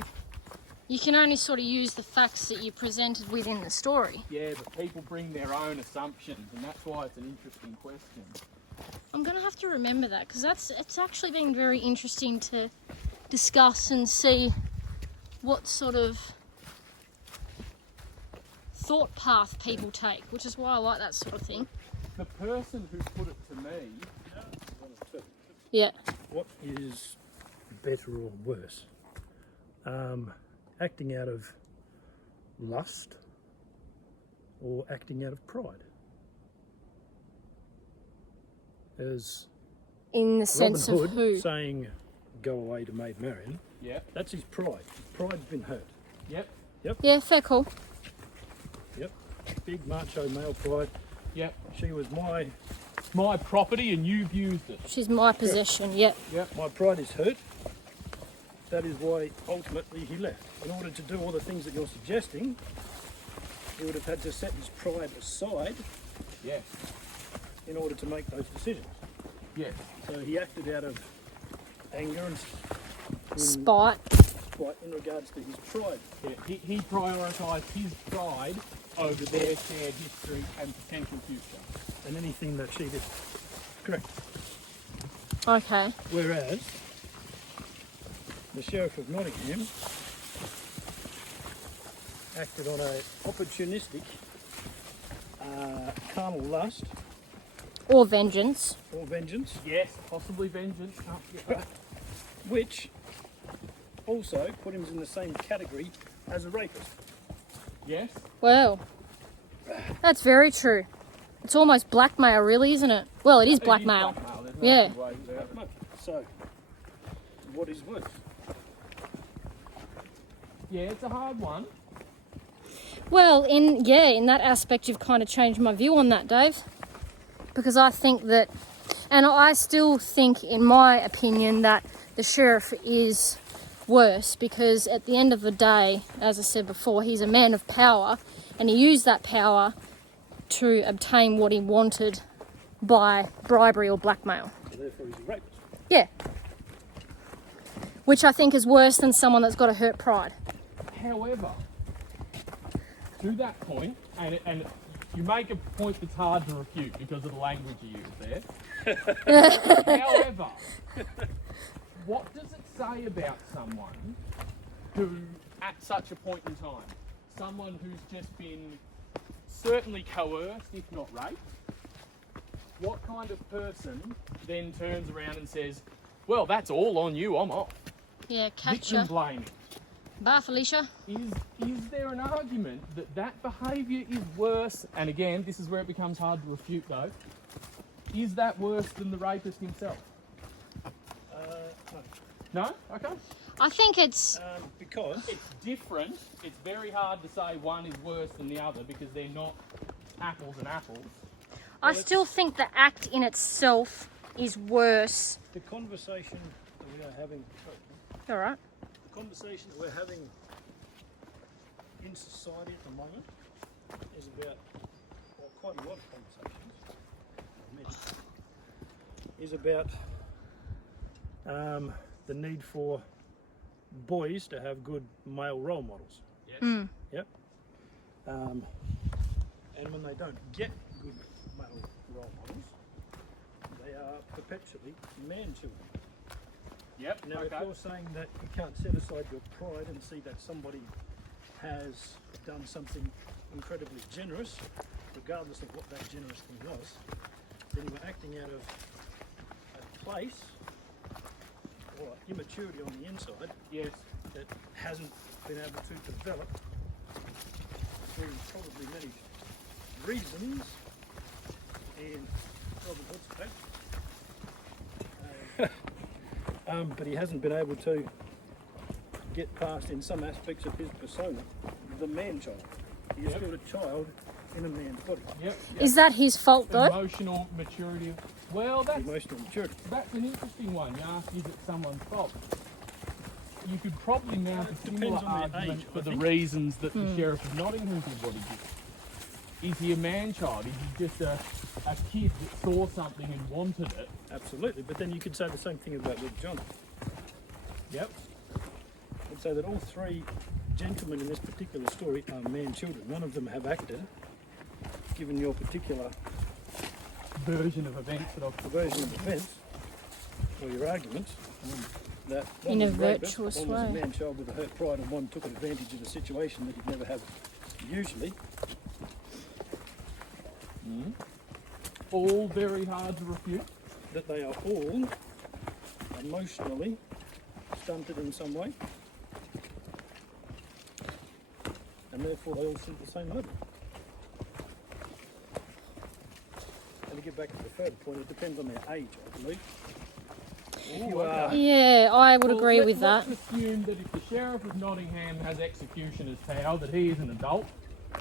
You can only sort of use the facts that you're presented with in the story. Yeah, but people bring their own assumptions, and that's why it's an interesting question. I'm going to have to remember that because it's actually been very interesting to discuss and see what sort of thought path people take, which is why I like that sort of thing. The person who put it to me, Yeah. What is better or worse? Acting out of lust or acting out of pride? As In the Robin sense Hood of who? saying, "Go away to Maid Marian," yep, that's his pride. His pride's been hurt. yep, Yeah, fair call. Yep. Big macho male pride. yep. She was my My property and you've used it. She's my possession, yeah. My pride is hurt. That is why ultimately he left. In order to do all the things that you're suggesting, he would have had to set his pride aside Yes, in order to make those decisions. yes. So he acted out of anger and Spite. quite in regards to his pride. Yeah, he prioritised his pride over their shared history and potential future. And anything that she did. Correct. Okay. Whereas the Sheriff of Nottingham acted on a opportunistic carnal lust Or vengeance. or vengeance, Yes, possibly vengeance. Can't forget that. which also put him in the same category as a rapist. Yes. Well, that's very true. It's almost blackmail, really, isn't it? Well, it is It is blackmail. There's no Yeah. two ways about it. So, what is worse? Yeah, it's a hard one. Well, in that aspect, you've kind of changed my view on that, Dave. Because I think that, and I still think, in my opinion, that the sheriff is worse because at the end of the day, as I said before, he's a man of power and he used that power to obtain what he wanted by bribery or blackmail. So therefore, he's a rapist. Yeah. Which I think is worse than someone that's got a hurt pride. However, to that point, and you make a point that's hard to refute because of the language you use there. However, what does it say about someone who, at such a point in time, someone who's just been certainly coerced, if not raped, what kind of person then turns around and says, well, that's all on you, I'm off. Yeah, catch Victim ya. blame. Bye, Felicia. Is there an argument that that behaviour is worse, and again, this is where it becomes hard to refute though, is that worse than the rapist himself? No. No? Okay. I think it's... Because It's different. It's very hard to say one is worse than the other because they're not apples and apples. I still think the act in itself is worse. the conversation that we are having, All right. the conversation that we're having in society at the moment is about, well, quite a lot of conversations, is about the need for boys to have good male role models. Yes. Yep. And when they don't get good male role models, they are perpetually man children. Yep. Now, if okay. you're saying that you can't set aside your pride and see that somebody has done something incredibly generous, regardless of what that generous thing was, then you're acting out of a place or immaturity on the inside Yes. that hasn't been able to develop through probably many reasons and Robin Hood's fact. But he hasn't been able to get past, in some aspects of his persona, the man-child. He is Yep. still a child in a man's body. Yep. Is that his fault, though? Emotional maturity. Well, that's Emotional maturity. an interesting one. You ask, is it someone's fault? You could probably mount a Depends similar on their argument age, for I the think. reasons that the Sheriff of Nottingham did what he did. Is he a man-child? Is he just a kid that saw something and wanted it? Absolutely. But then you could say the same thing about with John. Yep. I'd say that all three gentlemen in this particular story are man-children. None of them have acted, given your particular Version of events that I've version of events, or your arguments, that one In a was a rapist, virtuous one was a way. man-child with a hurt pride, and one took advantage of a situation that he'd never have usually. all very hard to refute. That they are all emotionally stunted in some way, and therefore they all think the same motive. And to get back to the third point, it depends on their age, I believe. If you are Yeah, I would Well, agree with that. Let's assume that if the Sheriff of Nottingham has executioner's power, that he is an adult,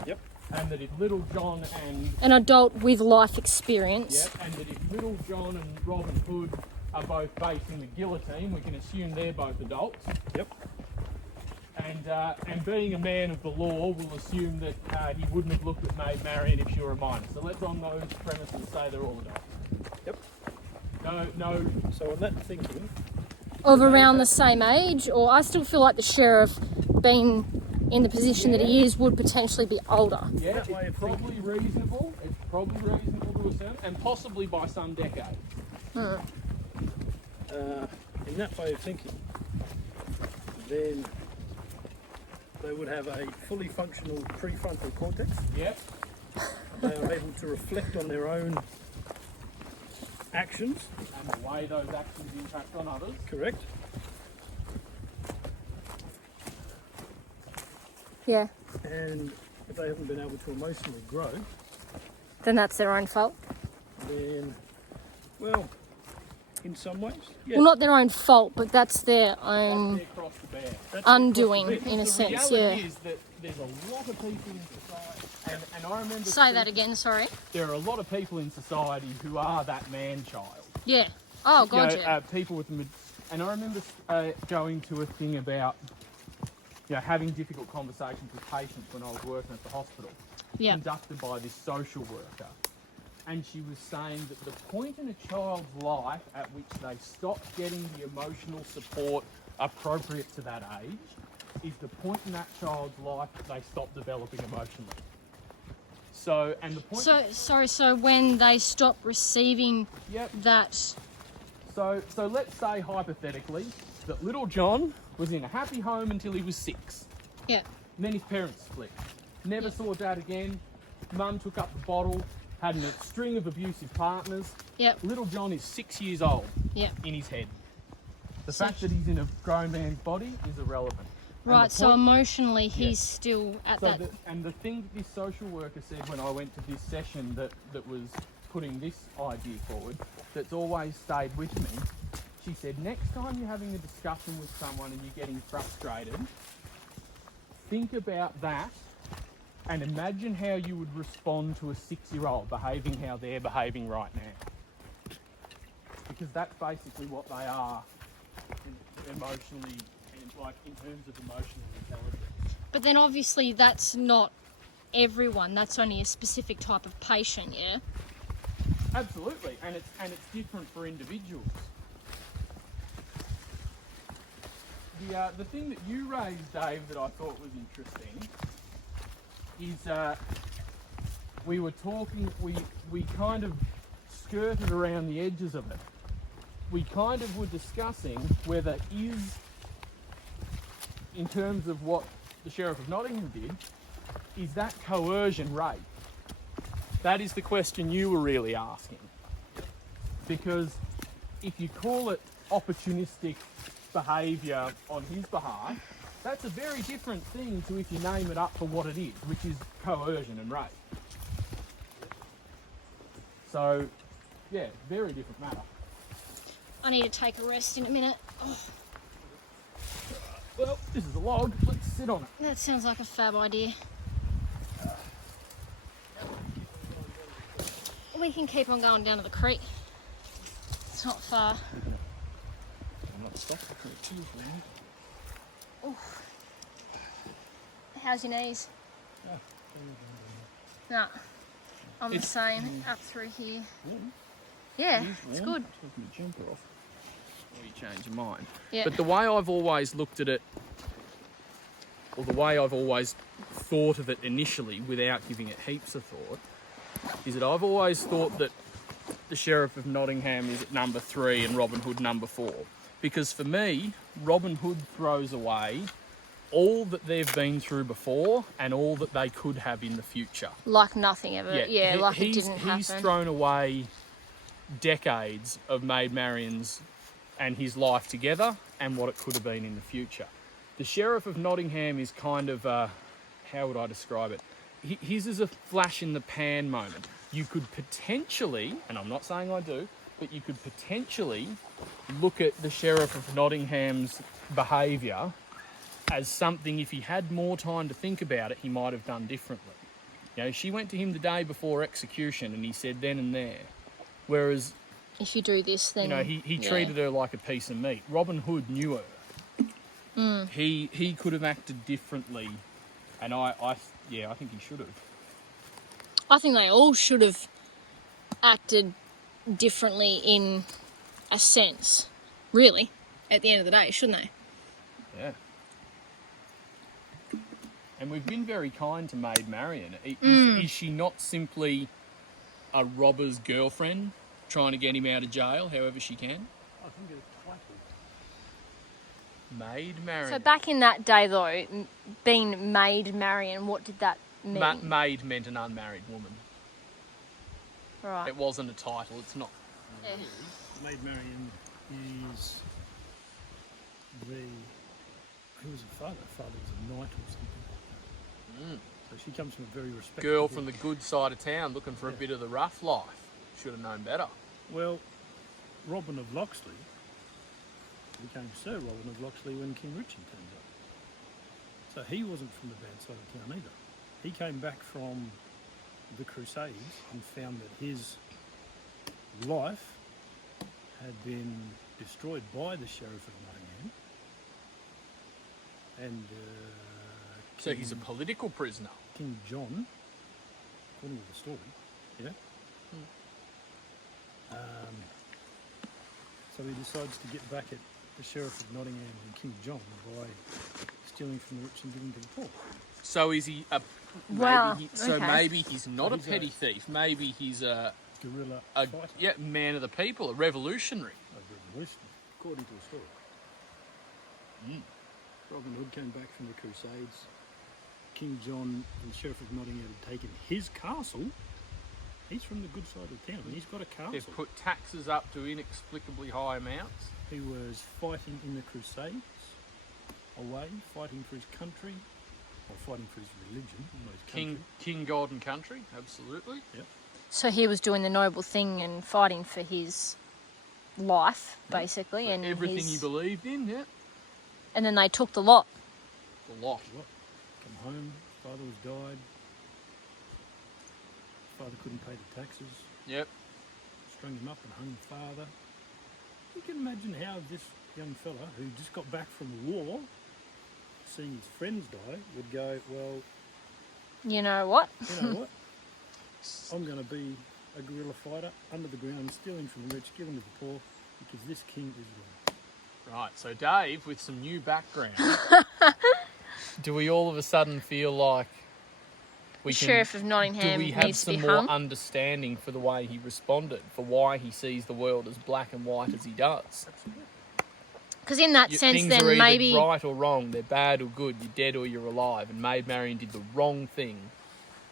Yep. and that if Little John and An adult with life experience. Yep, and that if Little John and Robin Hood are both facing the guillotine, we can assume they're both adults. Yep. And being a man of the law, we'll assume that he wouldn't have looked at Maid Marian if she were a minor. So let's on those premises say they're all adults. Yep. No. So on that thinking, of around the same age, or I still feel like the sheriff, being in the position that he is, would potentially be older. Yeah, it's probably reasonable. It's probably reasonable to assume, and possibly by some decade. Hmm. In that way of thinking, then they would have a fully functional prefrontal cortex. Yep. They are able to reflect on their own actions. And the way those actions impact on others. Correct. Yeah. And if they haven't been able to emotionally grow, Then that's their own fault. then, well, in some ways, yes. Well, not their own fault, but that's their own That's their cross to bear. That's undoing, across the in a The sense, reality yeah. is that there's a lot of people in society, and I remember... Say that again, sorry. There are a lot of people in society who are that man-child. Yeah. Oh, You God, know, yeah. people with... And I remember going to a thing about, having difficult conversations with patients when I was working at the hospital. Yeah. Conducted by this social worker. And she was saying that the point in a child's life at which they stop getting the emotional support appropriate to that age is the point in that child's life that they stop developing emotionally. So, and the point... So when they stop receiving Yep. that... So let's say, hypothetically, that little John was in a happy home until he was 6. Yeah. And then his parents split. Never saw Dad again. Mum took up the bottle, had a string of abusive partners. Yep. Little John is 6 years old Yep. in his head. The So- fact that he's in a grown man's body is irrelevant. And Right, the so point- emotionally he's still at So that... and the thing that this social worker said when I went to this session that was putting this idea forward, that's always stayed with me, she said, next time you're having a discussion with someone and you're getting frustrated, think about that and imagine how you would respond to a 6-year-old behaving how they're behaving right now. Because that's basically what they are emotionally, in terms of emotional intelligence. But then obviously that's not everyone, that's only a specific type of patient, yeah? Absolutely, and it's different for individuals. The thing that you raised, Dave, that I thought was interesting is we were talking, we kind of skirted around the edges of it. We kind of were discussing whether in terms of what the Sheriff of Nottingham did, is that coercion rape? That is the question you were really asking. Because if you call it opportunistic behaviour on his behalf, that's a very different thing to if you name it up for what it is, which is coercion and rape. So, yeah, very different matter. I need to take a rest in a minute. Oh, Well, this is a log, let's sit on it. that sounds like a fab idea. We can keep on going down to the creek. It's not far. I'm not stopped, Oh. How's your knees? No, I'm the same. Up through here. Yeah, it's good. Take my jumper off. Or you change your mind. Yeah. But the way I've always looked at it, or the way I've always thought of it initially without giving it heaps of thought, is that I've always thought that the Sheriff of Nottingham is at number 3 and Robin Hood number 4. Because for me, Robin Hood throws away all that they've been through before and all that they could have in the future. Like nothing ever. Yeah, like it didn't happen. He's thrown away decades of Maid Marian's and his life together and what it could have been in the future. The Sheriff of Nottingham is kind of how would I describe it? His is a flash in the pan moment. You could potentially, and I'm not saying I do, but you could potentially look at the Sheriff of Nottingham's behaviour as something, if he had more time to think about it, he might have done differently. You know, she went to him the day before execution and he said then and there. Whereas, If you do this, then... you know, he treated her like a piece of meat. Robin Hood knew her. He could have acted differently, and I think he should have. I think they all should have acted differently in a sense, really. at the end of the day, shouldn't they? Yeah. And we've been very kind to Maid Marian. Is she not simply a robber's girlfriend trying to get him out of jail however she can? I think it's title. Maid Marian. So back in that day, though, being Maid Marian, what did that mean? Maid meant an unmarried woman. Right. It wasn't a title. It's not. Yeah. Maid Marian is who was her father? Her father was a knight or something like that. So she comes from a very respectable... Girl from the good side of town looking for a bit of the rough life. Should have known better. Well, Robin of Locksley became Sir Robin of Locksley when King Richard turned up. So he wasn't from the bad side of town either. He came back from the Crusades and found that his life had been destroyed by the Sheriff of Nottingham. And So he's a political prisoner. King John, according to the story, yeah. So he decides to get back at the Sheriff of Nottingham and King John by stealing from the rich and giving to the poor. So is he a... Wow, Maybe he's not a petty thief. Maybe he's a Guerrilla a fighter. yeah, man of the people, a revolutionary. A revolutionary, according to the story. Robin Hood came back from the Crusades. King John and the Sheriff of Nottingham had taken his castle. He's from the good side of town and he's got a castle. They've put taxes up to inexplicably high amounts. He was fighting in the Crusades, away, fighting for his country, or fighting for his religion, not his country. King, God and country, absolutely. Yep. So he was doing the noble thing and fighting for his life, basically. So and everything his... he believed in, yeah. And then they took the lot. A lot. Come home, father was died. Father couldn't pay the taxes. Yep. Strung him up and hung father. You can imagine how this young fella who just got back from war, seeing his friends die, would go, well, You know what? you know what? I'm going to be a guerrilla fighter under the ground, stealing from the rich, giving to the poor, because this king is wrong. Right, so Dave, with some new background, do we all of a sudden feel like we The can... Sheriff of Nottingham Do we have needs to some be more hung. understanding for the way he responded, for why he sees the world as black and white as he does? Because in that sense, Things then are either maybe... right or wrong, they're bad or good, you're dead or you're alive, and Maid Marian did the wrong thing.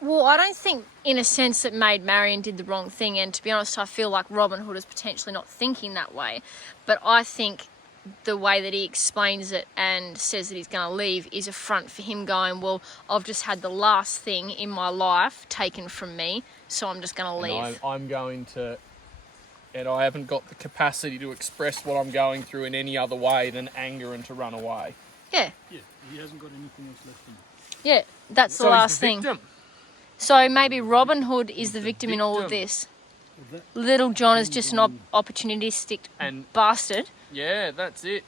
Well, I don't think, in a sense, that Maid Marian did the wrong thing. And to be honest, I feel like Robin Hood is potentially not thinking that way. But I think the way that he explains it and says that he's going to leave is a front for him going, well, I've just had the last thing in my life taken from me, so I'm just going to leave. And I'm going to... And I haven't got the capacity to express what I'm going through in any other way than anger and to run away. Yeah, Yeah, he hasn't got anything else left in him. yeah, that's the So last he's the thing. victim. So maybe Robin Hood is the victim in all of victim. this. Well, Little John is just an opportunistic And bastard. yeah, that's it.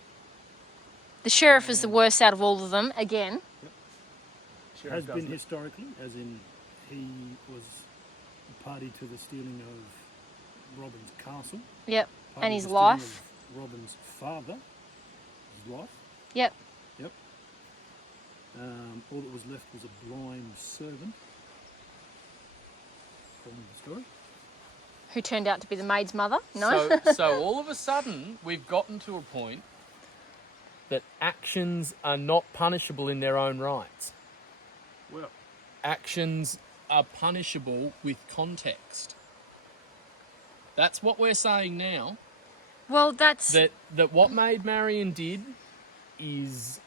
The sheriff is the worst out of all of them, again. has been historically, as in he was a party to the stealing of Robin's castle. Yep, party and to his the stealing life. of Robin's father, his wife. Yep. Yep. All that was left was a blind servant. According to the story. Who turned out to be the maid's mother? No? So all of a sudden, we've gotten to a point that actions are not punishable in their own rights. Well, Actions are punishable with context. That's what we're saying now. Well, that's... That what Maid Marian did is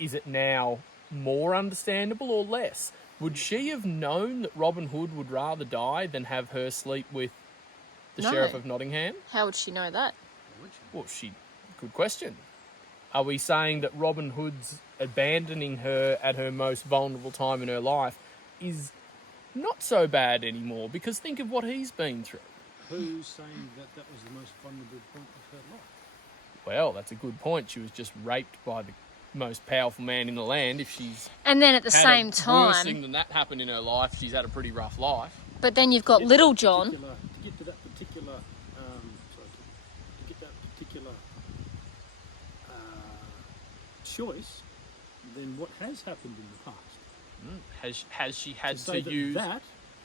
it now more understandable or less? Would she have known that Robin Hood would rather die than have her sleep with the No. Sheriff of Nottingham? How would she know that? Well, good question. Are we saying that Robin Hood's abandoning her at her most vulnerable time in her life is not so bad anymore? Because think of what he's been through. who's saying that that was the most vulnerable point of her life? Well, that's a good point. She was just raped by the most powerful man in the land. If she's And then at the had same a worse time... thing than that happen in her life, she's had a pretty rough life. But then you've got Little John... To get to that particular choice than what has happened in the past. Has she had say to use... that,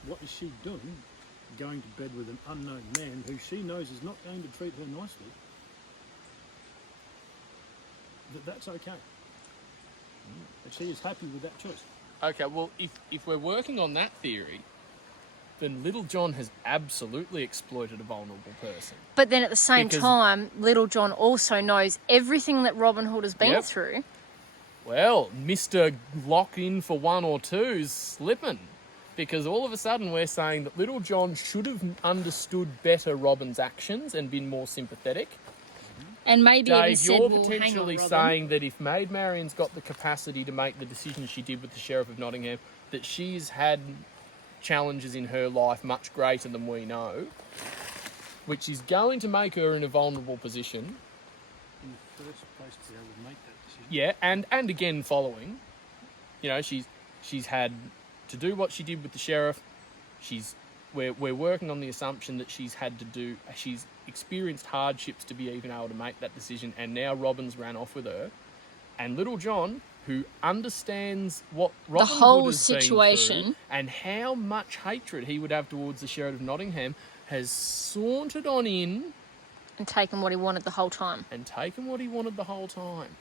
what is she doing? Going to bed with an unknown man who she knows is not going to treat her nicely. That's okay. And she is happy with that choice. Okay, well, if we're working on that theory, then Little John has absolutely exploited a vulnerable person. But then at the same Because- time, Little John also knows everything that Robin Hood has been Yep. through. Well, Mr. Lock in for 1 or 2's slipping. Because all of a sudden we're saying that Little John should have understood better Robin's actions and been more sympathetic. And maybe even Dave, said, you're well, potentially hang on, Robin. saying that if Maid Marian's got the capacity to make the decision she did with the Sheriff of Nottingham, that she's had challenges in her life much greater than we know, which is going to make her in a vulnerable position. In the first place to be able to make that decision. Yeah, and again following, you know, she's had to do what she did with the sheriff. We're working on the assumption that she's experienced hardships to be even able to make that decision, and now Robin's ran off with her. And Little John, who understands what Robin whole Hood has been situation. through and how much hatred he would have towards the Sheriff of Nottingham, has sauntered on in And taken what he wanted the whole time. and taken what he wanted the whole time.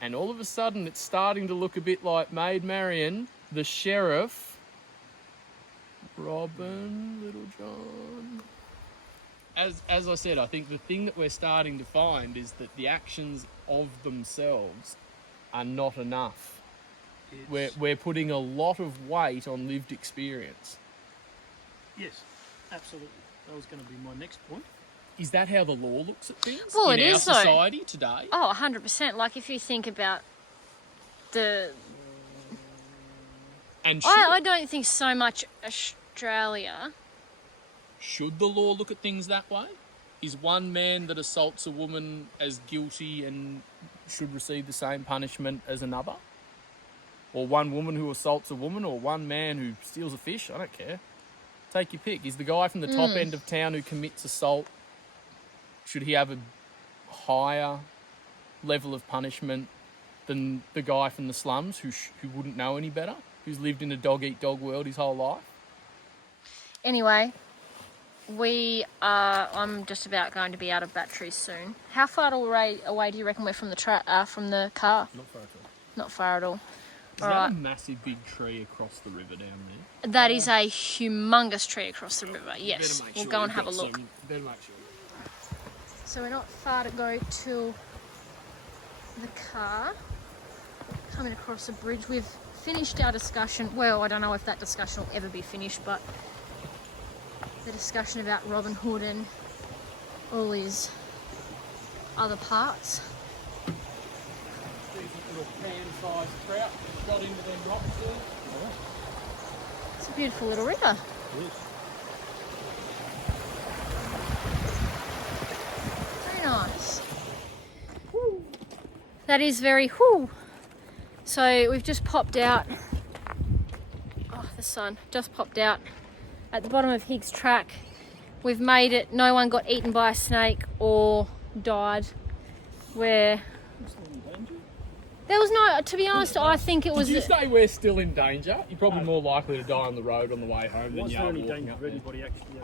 And all of a sudden, it's starting to look a bit like Maid Marian, the sheriff, Robin, Little John. As I said, I think the thing that we're starting to find is that the actions of themselves are not enough. We're putting a lot of weight on lived experience. Yes, absolutely. That was going to be my next point. Is that how the law looks at things Well, in it our is, though. society today? Oh, 100%. Like, if you think about the... And I don't think so much Australia. should the law look at things that way? Is one man that assaults a woman as guilty and should receive the same punishment as another? Or one woman who assaults a woman, or one man who steals a fish? I don't care. Take your pick. Is the guy from the top end of town who commits assault, should he have a higher level of punishment than the guy from the slums who wouldn't know any better, who's lived in a dog-eat-dog world his whole life? Anyway, I'm just about going to be out of batteries soon. How far away do you reckon we're from the from the car? Not far at all. Not far at all. Is All that right. a massive big tree across the river down there? That is a humongous tree across the river. Yes, we'll go and have a look. Better make sure. So we're not far to go till the car. Coming across a bridge. We've finished our discussion. Well, I don't know if that discussion will ever be finished, but the discussion about Robin Hood and all his other parts. Decent little pan-sized trout got into them rocks there. It's a beautiful little river. It is. Very nice. That is very whoo. So we've just popped out. Oh, the sun just popped out at the bottom of Higgs track. We've made it. No one got eaten by a snake or died. Where there was no. To be honest, I think it was. Did you say we're still in danger? You're probably more likely to die on the road on the way home than Was you there are any walking danger up for there. anybody actually?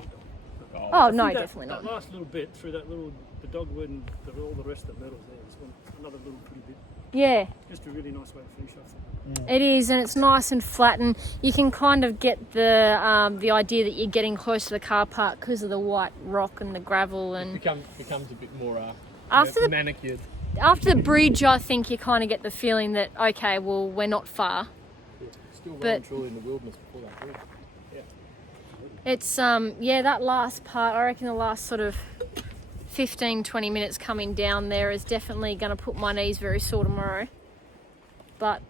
Oh no, Through definitely that not. last little bit through that little, the dogwood and all the rest of the metals there. It's another little pretty bit. Yeah, Just a really nice way to finish off. it is, and it's nice and flat, and you can kind of get the idea that you're getting close to the car park because of the white rock and the gravel. And Becomes a bit more After the- manicured. after the bridge, I think you kind of get the feeling that okay, well, we're not far. Still well But- and truly in the wilderness before that bridge. It's that last part, I reckon the last sort of 15-20 minutes coming down there is definitely going to put my knees very sore tomorrow. But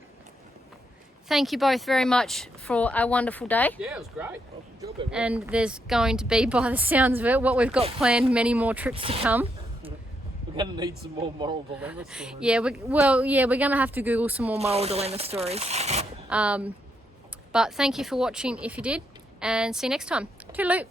thank you both very much for a wonderful day. Yeah, it was great. Good job, everyone. And there's going to be, by the sounds of it, what we've got planned, many more trips to come. We're going to need some more moral dilemma stories. Yeah, we're going to have to Google some more moral dilemma stories. But thank you for watching if you did, and see you next time. Toodaloo.